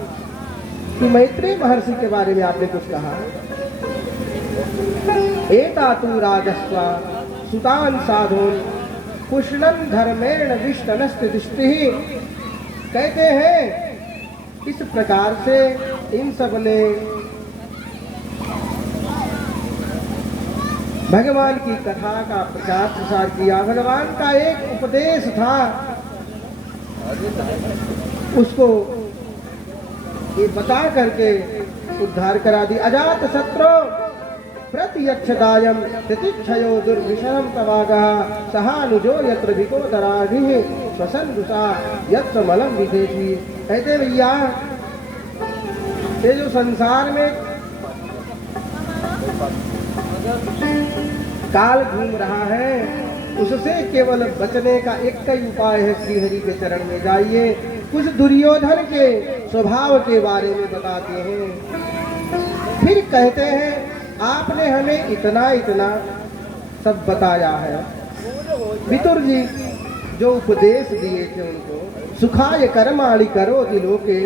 कि मैत्रेय महर्षि के बारे में आपने कुछ कहा। एता तु राजस्व सुतान साधून कुशलं धर्मेण विष्टनस्ति दृष्टि। कहते हैं इस प्रकार से इन सब ने भगवान की कथा का प्रचार प्रसार किया। भगवान का एक उपदेश था, उसको ये बता करके उद्धार करा दी। अजात शत्रु प्रत्यक्षदायम तितिक्षयो दुर्विषम तवागः सहानुजो यत्र विकोदराभिः स्वसन्नुषा यत्र मलम विधेति। कहते भैया ये जो संसार में काल घूम रहा है, उससे केवल बचने का एक ही उपाय है, श्री हरि के चरण में जाइए। कुछ दुर्योधन के स्वभाव के बारे में बताते हैं। फिर कहते हैं आपने हमें इतना इतना सब बताया है। वितुर जी जो उपदेश दिए थे उनको, सुखाय कर्माणि करोति लोके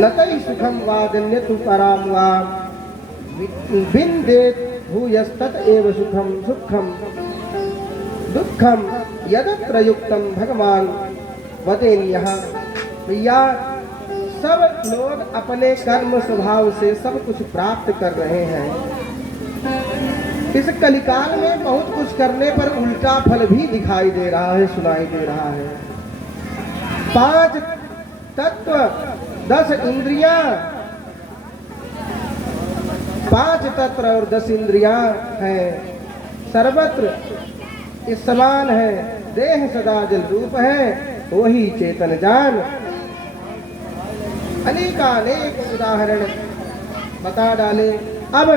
नतै सुखम वादन्य तु पराम वा विन्देत भूयस्तत एव सुखम दुःखम यदत्र युक्तम भगवान वदेन्यः। भैया सब लोग अपने कर्म स्वभाव से सब कुछ प्राप्त कर रहे हैं। इस कलिकाल में बहुत कुछ करने पर उल्टा फल भी दिखाई दे रहा है, सुनाई दे रहा है। 5 तत्व 10 इंद्रियां, 5 तत्व और 10 इंद्रियां हैं, सर्वत्र इस समान है। देह सदा जल रूप है, वही चेतन जान। अनेकानेक उदाहरण बता डाले। अब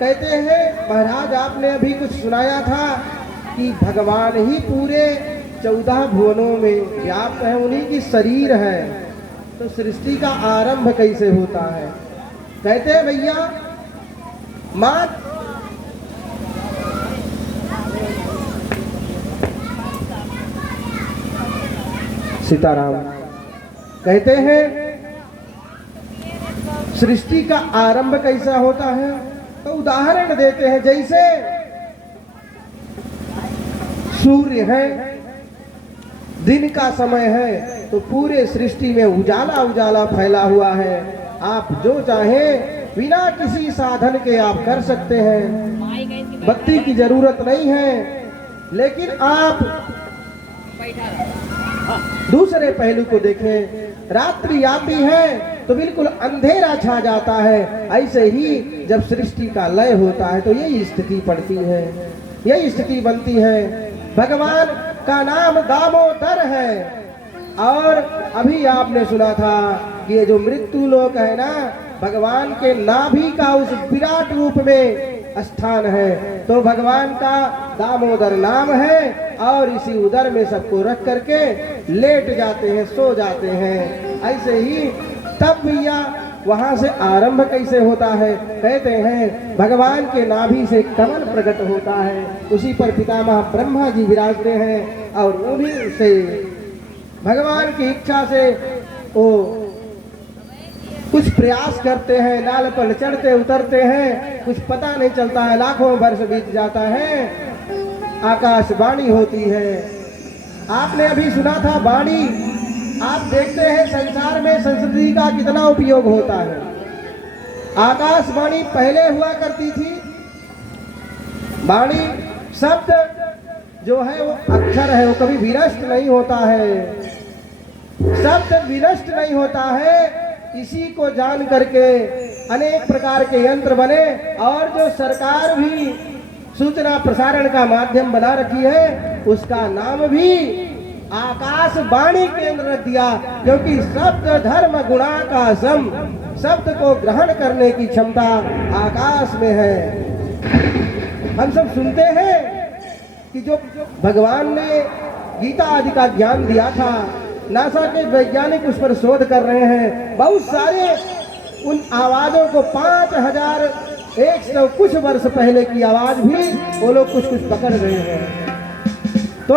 कहते हैं महाराज आपने अभी कुछ सुनाया था कि भगवान ही पूरे 14 भुवनों में व्याप्त है, उन्हीं की शरीर है, तो सृष्टि का आरंभ कैसे होता है? कहते हैं भैया माँ सीताराम कहते हैं सृष्टि का आरंभ कैसा होता है, तो उदाहरण देते हैं। जैसे सूर्य है, दिन का समय है, तो पूरे सृष्टि में उजाला उजाला फैला हुआ है। आप जो चाहें बिना किसी साधन के आप कर सकते हैं, बत्ती की जरूरत नहीं है। लेकिन दूसरे पहलू को देखें, रात्रि आती है तो बिल्कुल अंधेरा छा जाता है। ऐसे ही जब सृष्टि का लय होता है तो यही स्थिति पड़ती है, यही स्थिति बनती है। भगवान का नाम दामोदर है। और अभी आपने सुना था कि ये जो मृत्यु लोक है ना, भगवान के नाभि का उस विराट रूप में स्थान है। तो भगवान का दामोदर नाम है और इसी उदर में सबको रख करके लेट जाते हैं, सो जाते हैं। ऐसे ही तब भैया वहां से आरंभ कैसे होता है? कहते हैं भगवान के नाभि से कमल प्रकट होता है, उसी पर पितामह ब्रह्मा जी विराजते हैं और उन्हीं से भगवान की इच्छा से वो कुछ प्रयास करते हैं, नाल पर चढ़ते उतरते हैं, कुछ पता नहीं चलता है, लाखों वर्ष बीत जाता है, आकाशवाणी होती है। आपने अभी सुना था वाणी। आप देखते हैं संसार में संस्कृति का कितना उपयोग होता है। आकाशवाणी पहले हुआ करती थी। वाणी शब्द जो है वो अक्षर है, वो कभी विनष्ट नहीं होता है, शब्द विनष्ट नहीं होता है। इसी को जान करके अनेक प्रकार के यंत्र बने और जो सरकार भी सूचना प्रसारण का माध्यम बना रखी है उसका नाम भी आकाशवाणी केंद्र रख दिया, क्योंकि शब्द धर्म गुणा का सम, शब्द को ग्रहण करने की क्षमता आकाश में है। हम सब सुनते हैं कि जो भगवान ने गीता आदि का ज्ञान दिया था, नासा के वैज्ञानिक उस पर शोध कर रहे हैं। बहुत सारे उन आवाजों को 5100 कुछ वर्ष पहले की आवाज भी वो लोग कुछ कुछ पकड़ रहे हैं। तो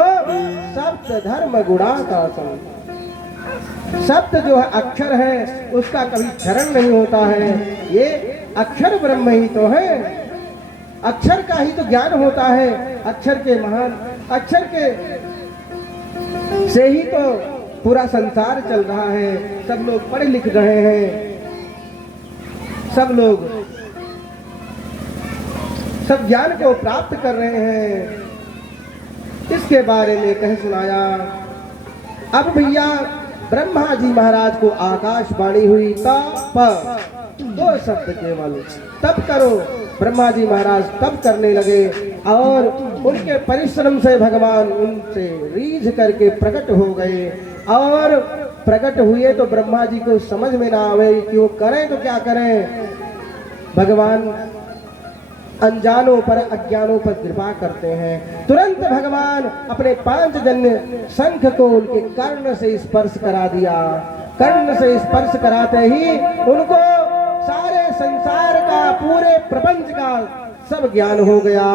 शब्द धर्म गुणा का सम, शब्द जो है अक्षर है उसका कभी क्षरण नहीं होता है। ये अक्षर ब्रह्म ही तो है, अक्षर का ही तो ज्ञान होता है। अक्षर के महान, अक्षर के से ही तो पूरा संसार चल रहा है। सब लोग पढ़ लिख रहे हैं, सब लोग सब ज्ञान को प्राप्त कर रहे हैं। इसके बारे में कह सुनाया। अब भैया ब्रह्मा जी महाराज को आकाशवाणी हुई, तप, 2 शब्द केवल, तप करो। ब्रह्मा जी महाराज तप करने लगे और उनके परिश्रम से भगवान उनसे रीझ करके प्रकट हो गए। और प्रकट हुए तो ब्रह्मा जी को समझ में ना आवे कि वो करें तो क्या करें। भगवान अनजानों पर, अज्ञानों पर कृपा करते हैं। तुरंत भगवान अपने 5 जन्य शंख को उनके कर्ण से स्पर्श करा दिया। कर्ण से स्पर्श कराते ही उनको सारे संसार का, पूरे प्रपंच का सब ज्ञान हो गया।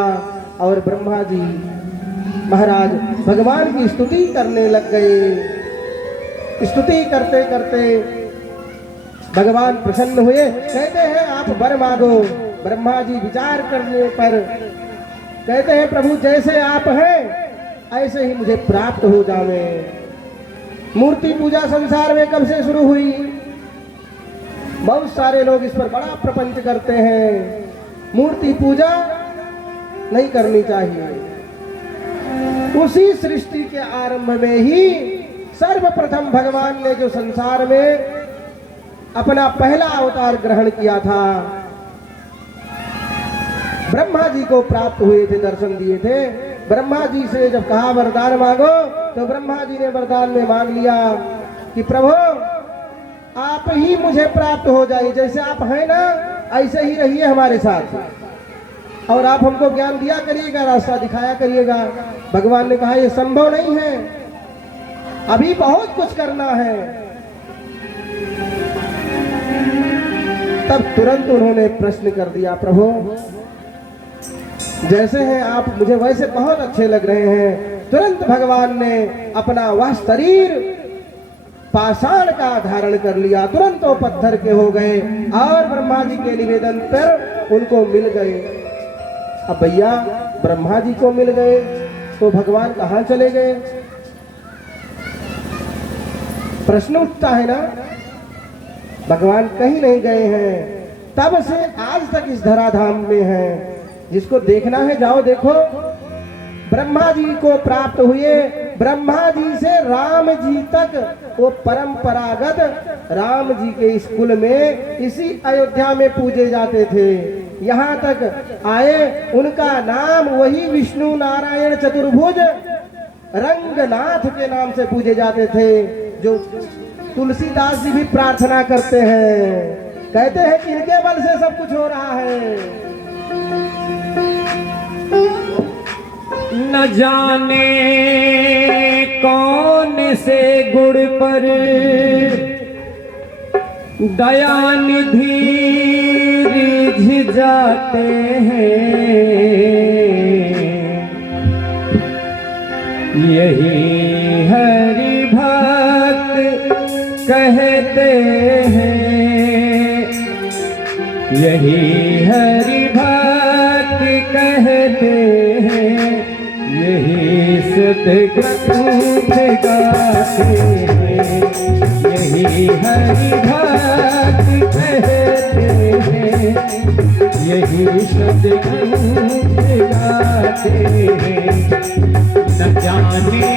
और ब्रह्मा जी महाराज भगवान की स्तुति करने लग गए। स्तुति करते करते भगवान प्रसन्न हुए। कहते हैं आप वर मांगो। ब्रह्मा जी विचार करने पर कहते हैं प्रभु जैसे आप हैं ऐसे ही मुझे प्राप्त हो जावे। मूर्ति पूजा संसार में कब से शुरू हुई? बहुत सारे लोग इस पर बड़ा प्रपंच करते हैं। मूर्ति पूजा नहीं करनी चाहिए। उसी सृष्टि के आरंभ में ही सर्वप्रथम भगवान ने जो संसार में अपना पहला अवतार ग्रहण किया था, ब्रह्मा जी को प्राप्त हुए थे, दर्शन दिए थे। ब्रह्मा जी से जब कहा वरदान मांगो तो ब्रह्मा जी ने वरदान में मांग लिया कि प्रभु आप ही मुझे प्राप्त हो जाइए, जैसे आप हैं ना ऐसे ही रहिए हमारे साथ और आप हमको ज्ञान दिया करिएगा, रास्ता दिखाया करिएगा। भगवान ने कहा यह संभव नहीं है, अभी बहुत कुछ करना है। तब तुरंत उन्होंने प्रश्न कर दिया, प्रभु जैसे हैं आप मुझे वैसे बहुत अच्छे लग रहे हैं। तुरंत भगवान ने अपना वह शरीर पाषाण का धारण कर लिया, तुरंत वो पत्थर के हो गए और ब्रह्मा जी के निवेदन पर उनको मिल गए। अब भैया ब्रह्मा जी को मिल गए तो भगवान कहाँ चले गए? प्रश्न उठता है ना। भगवान कहीं नहीं गए हैं, तब से आज तक इस धराधाम में हैं। जिसको देखना है जाओ देखो। ब्रह्मा जी को प्राप्त हुए ब्रह्मा जी से राम जी तक वो परंपरागत राम जी के स्कूल में इसी अयोध्या में पूजे जाते थे। यहाँ तक आए, उनका नाम वही विष्णु नारायण चतुर्भुज रंगनाथ के नाम से पूजे जाते थे, जो तुलसीदास जी भी प्रार्थना करते हैं, कहते हैं कि इनके बल से सब कुछ हो रहा है। न जाने कौन से गुण पर दयानिधि रिझ जाते हैं, यही हरि भक्त कहते हैं, यही हरि भक्त कहते हैं, यही सतग्रंथ गाते हैं, यही हरि भक्त कहते हैं, यही सतग्रंथ गाते हैं। न जाने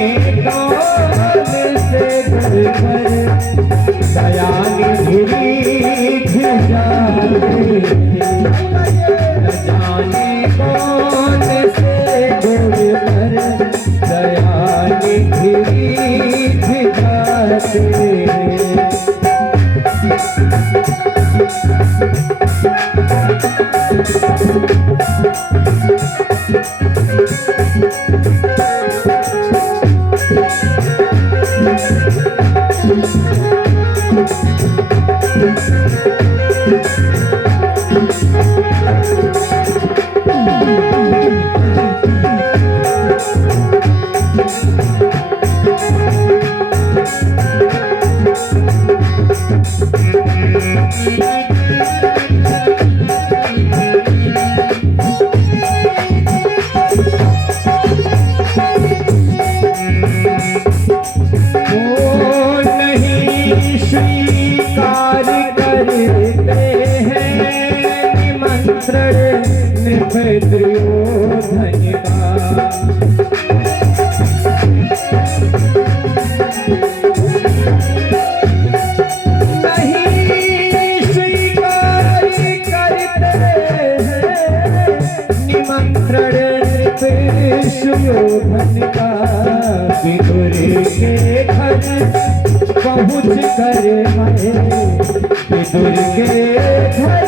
कौन से गुण पर दयानिधि रिझ जाते हैं, न जाने कौन से गुण पर दयानिधि रिझ जाते हैं। सुयोधन का विदुर के घर पहुँच कर विदुर के घर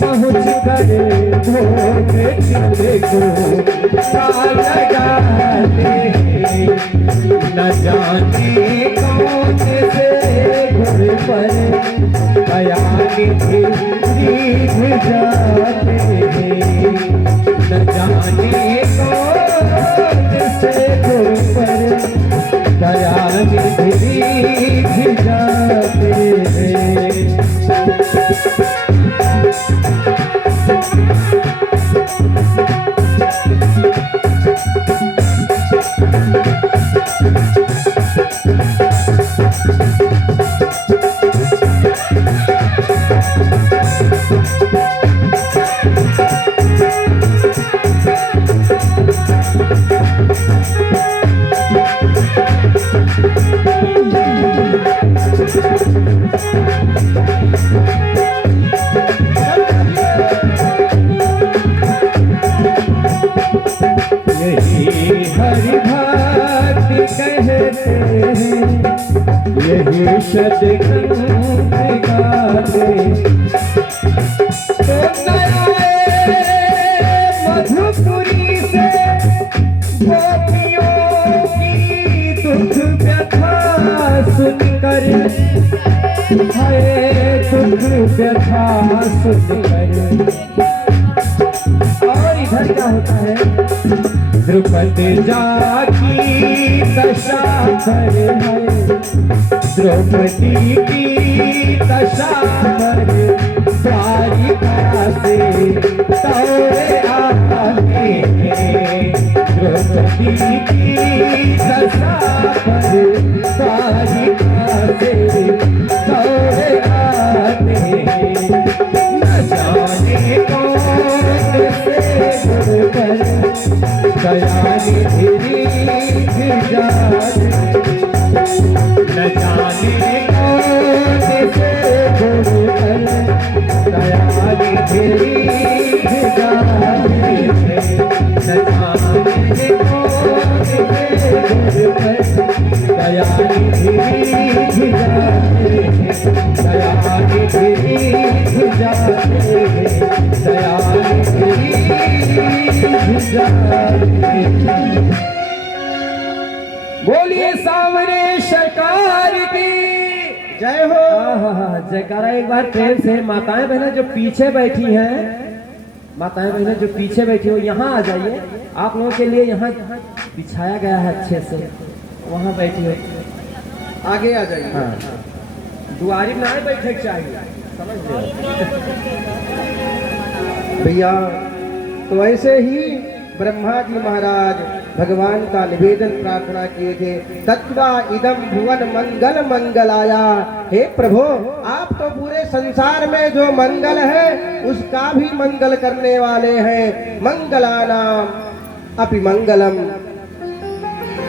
पहुँच कर भोग चित्र को लगाते हैं। न जाने कौन से घर पर दयानिधि रिझ जाते हैं, न जाने कौन से गुण पर दयानिधि रिझ जाते हैं। यही सतग्रंथ गाते तो मधुपुरी से गोपियों की दुख व्यथा सुनकर, है दुख व्यथा सुनकर। और इधर क्या होता है, द्रुपद जाकी दशा पर है, द्रौपदी की दशा पर द्वारिका से तौरे आते हैं। द्रौपदी की दशा पर द्वारिका से तौरे आते हैं। न जाने कौन से गुण पर दयानिधि रिझ जाते बोलिए सावरे सरकार की जय हो। जयकारा एक बार प्रेम से। माताएं बहनें जो पीछे बैठी हैं, माताएं बहनें जो पीछे बैठी हो यहाँ आ जाइए। आप लोगों के लिए यहाँ बिछाया गया है अच्छे से, वहाँ बैठी हो। आगे आ जाइए। हाँ, दुआरी में आए बैठे चाहिए, समझ लो भैया। तो ऐसे ही ब्रह्मा जी महाराज भगवान का निवेदन प्रार्थना किए थे, तत्वा इदम भुवन मंगल मंगलाया। हे प्रभु, आप तो पूरे संसार में जो मंगल है उसका भी मंगल करने वाले हैं। मंगलानाम अपि मंगलम,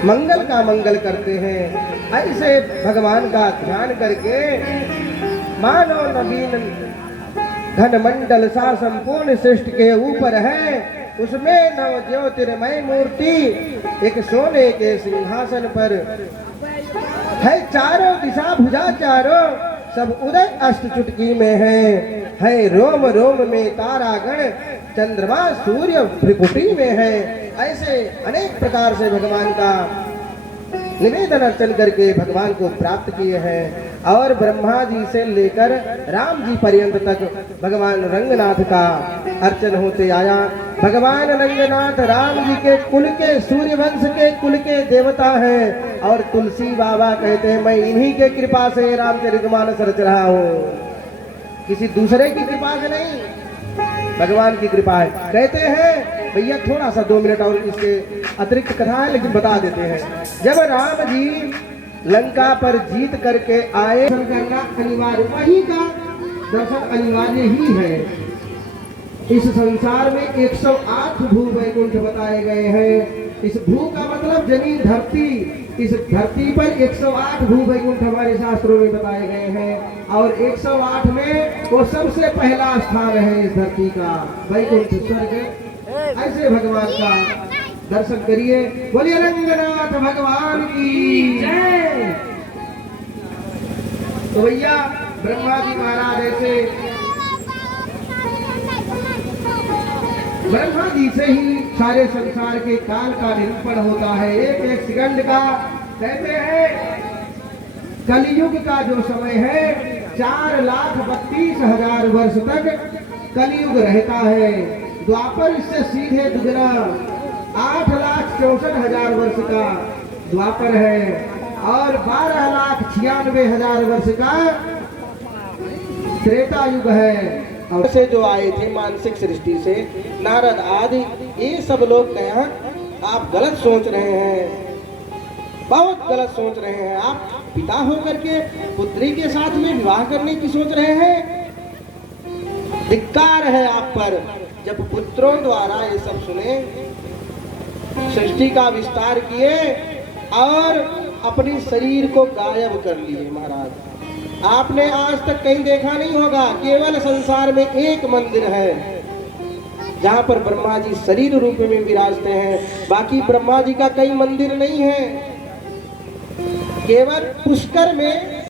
मंगल का मंगल करते हैं। ऐसे भगवान का ध्यान करके मानो नवीन घन मंडल सा संपूर्ण सृष्टि के ऊपर है, उसमें नव ज्योतिर्मय मूर्ति एक सोने के सिंहासन पर है। चारों दिशा भुजा चारों सब उदय अस्त चुटकी में है रोम रोम में तारागण चंद्रमा सूर्य भ्रिकुटी में है। ऐसे अनेक प्रकार से भगवान का निवेदन अर्चन करके भगवान को प्राप्त किए हैं। और ब्रह्मा जी से लेकर राम जी पर्यंत तक भगवान रंगनाथ का अर्चन होते आया। भगवान रंगनाथ राम जी के कुल के सूर्य वंश के कुल के देवता हैं। और तुलसी बाबा कहते हैं मैं इन्हीं के कृपा से रामचरितमानस रच रहा हूँ, किसी दूसरे की कृपा से नहीं, भगवान की कृपा है। कहते हैं भैया थोड़ा सा 2 मिनट और इसके अतिरिक्त कथा है लेकिन बता देते हैं। जब राम जी लंका पर जीत करके आए, दर्शन करना अनिवार्य, वही का दर्शन अनिवार्य ही है। इस संसार में 108 भू वैकुंठ बताए गए हैं। इस भू का मतलब जमीन धरती, इस धरती पर 108 भू वैकुंठ हमारे शास्त्रों में बताए गए हैं। और 108 में वो सबसे पहला स्थान है इस धरती का, वैकुंठ स्वर्ग। ऐसे भगवान का दर्शन करिए। बोलिए रंगनाथ भगवान की जय। तो भैया ब्रह्मा जी महाराज ऐसे ब्रह्मा जी से ही सारे संसार के काल का निरूपण होता है, एक एक सेकंड का। कहते हैं कलयुग का जो समय है 4,32,000 वर्ष तक कलयुग रहता है। द्वापर इससे सीधे दुगना 8,64,000 वर्ष का द्वापर है और 12,96,000 वर्ष का त्रेता युग है। और से जो आए थे मानसिक सृष्टि से नारद आदि, ये सब लोग कहें आप गलत सोच रहे हैं, बहुत गलत सोच रहे हैं। आप पिता होकर के पुत्री के साथ में विवाह करने की सोच रहे हैं, धिक्कार है आप पर। जब पुत्रों द्वारा ये सब सुने, सृष्टि का विस्तार किए और अपने शरीर को गायब कर लिए। महाराज आपने आज तक कहीं देखा नहीं होगा, केवल संसार में एक मंदिर है जहाँ पर ब्रह्मा जी शरीर रूप में विराजते हैं, बाकी ब्रह्मा जी का कई मंदिर नहीं है। केवल पुष्कर में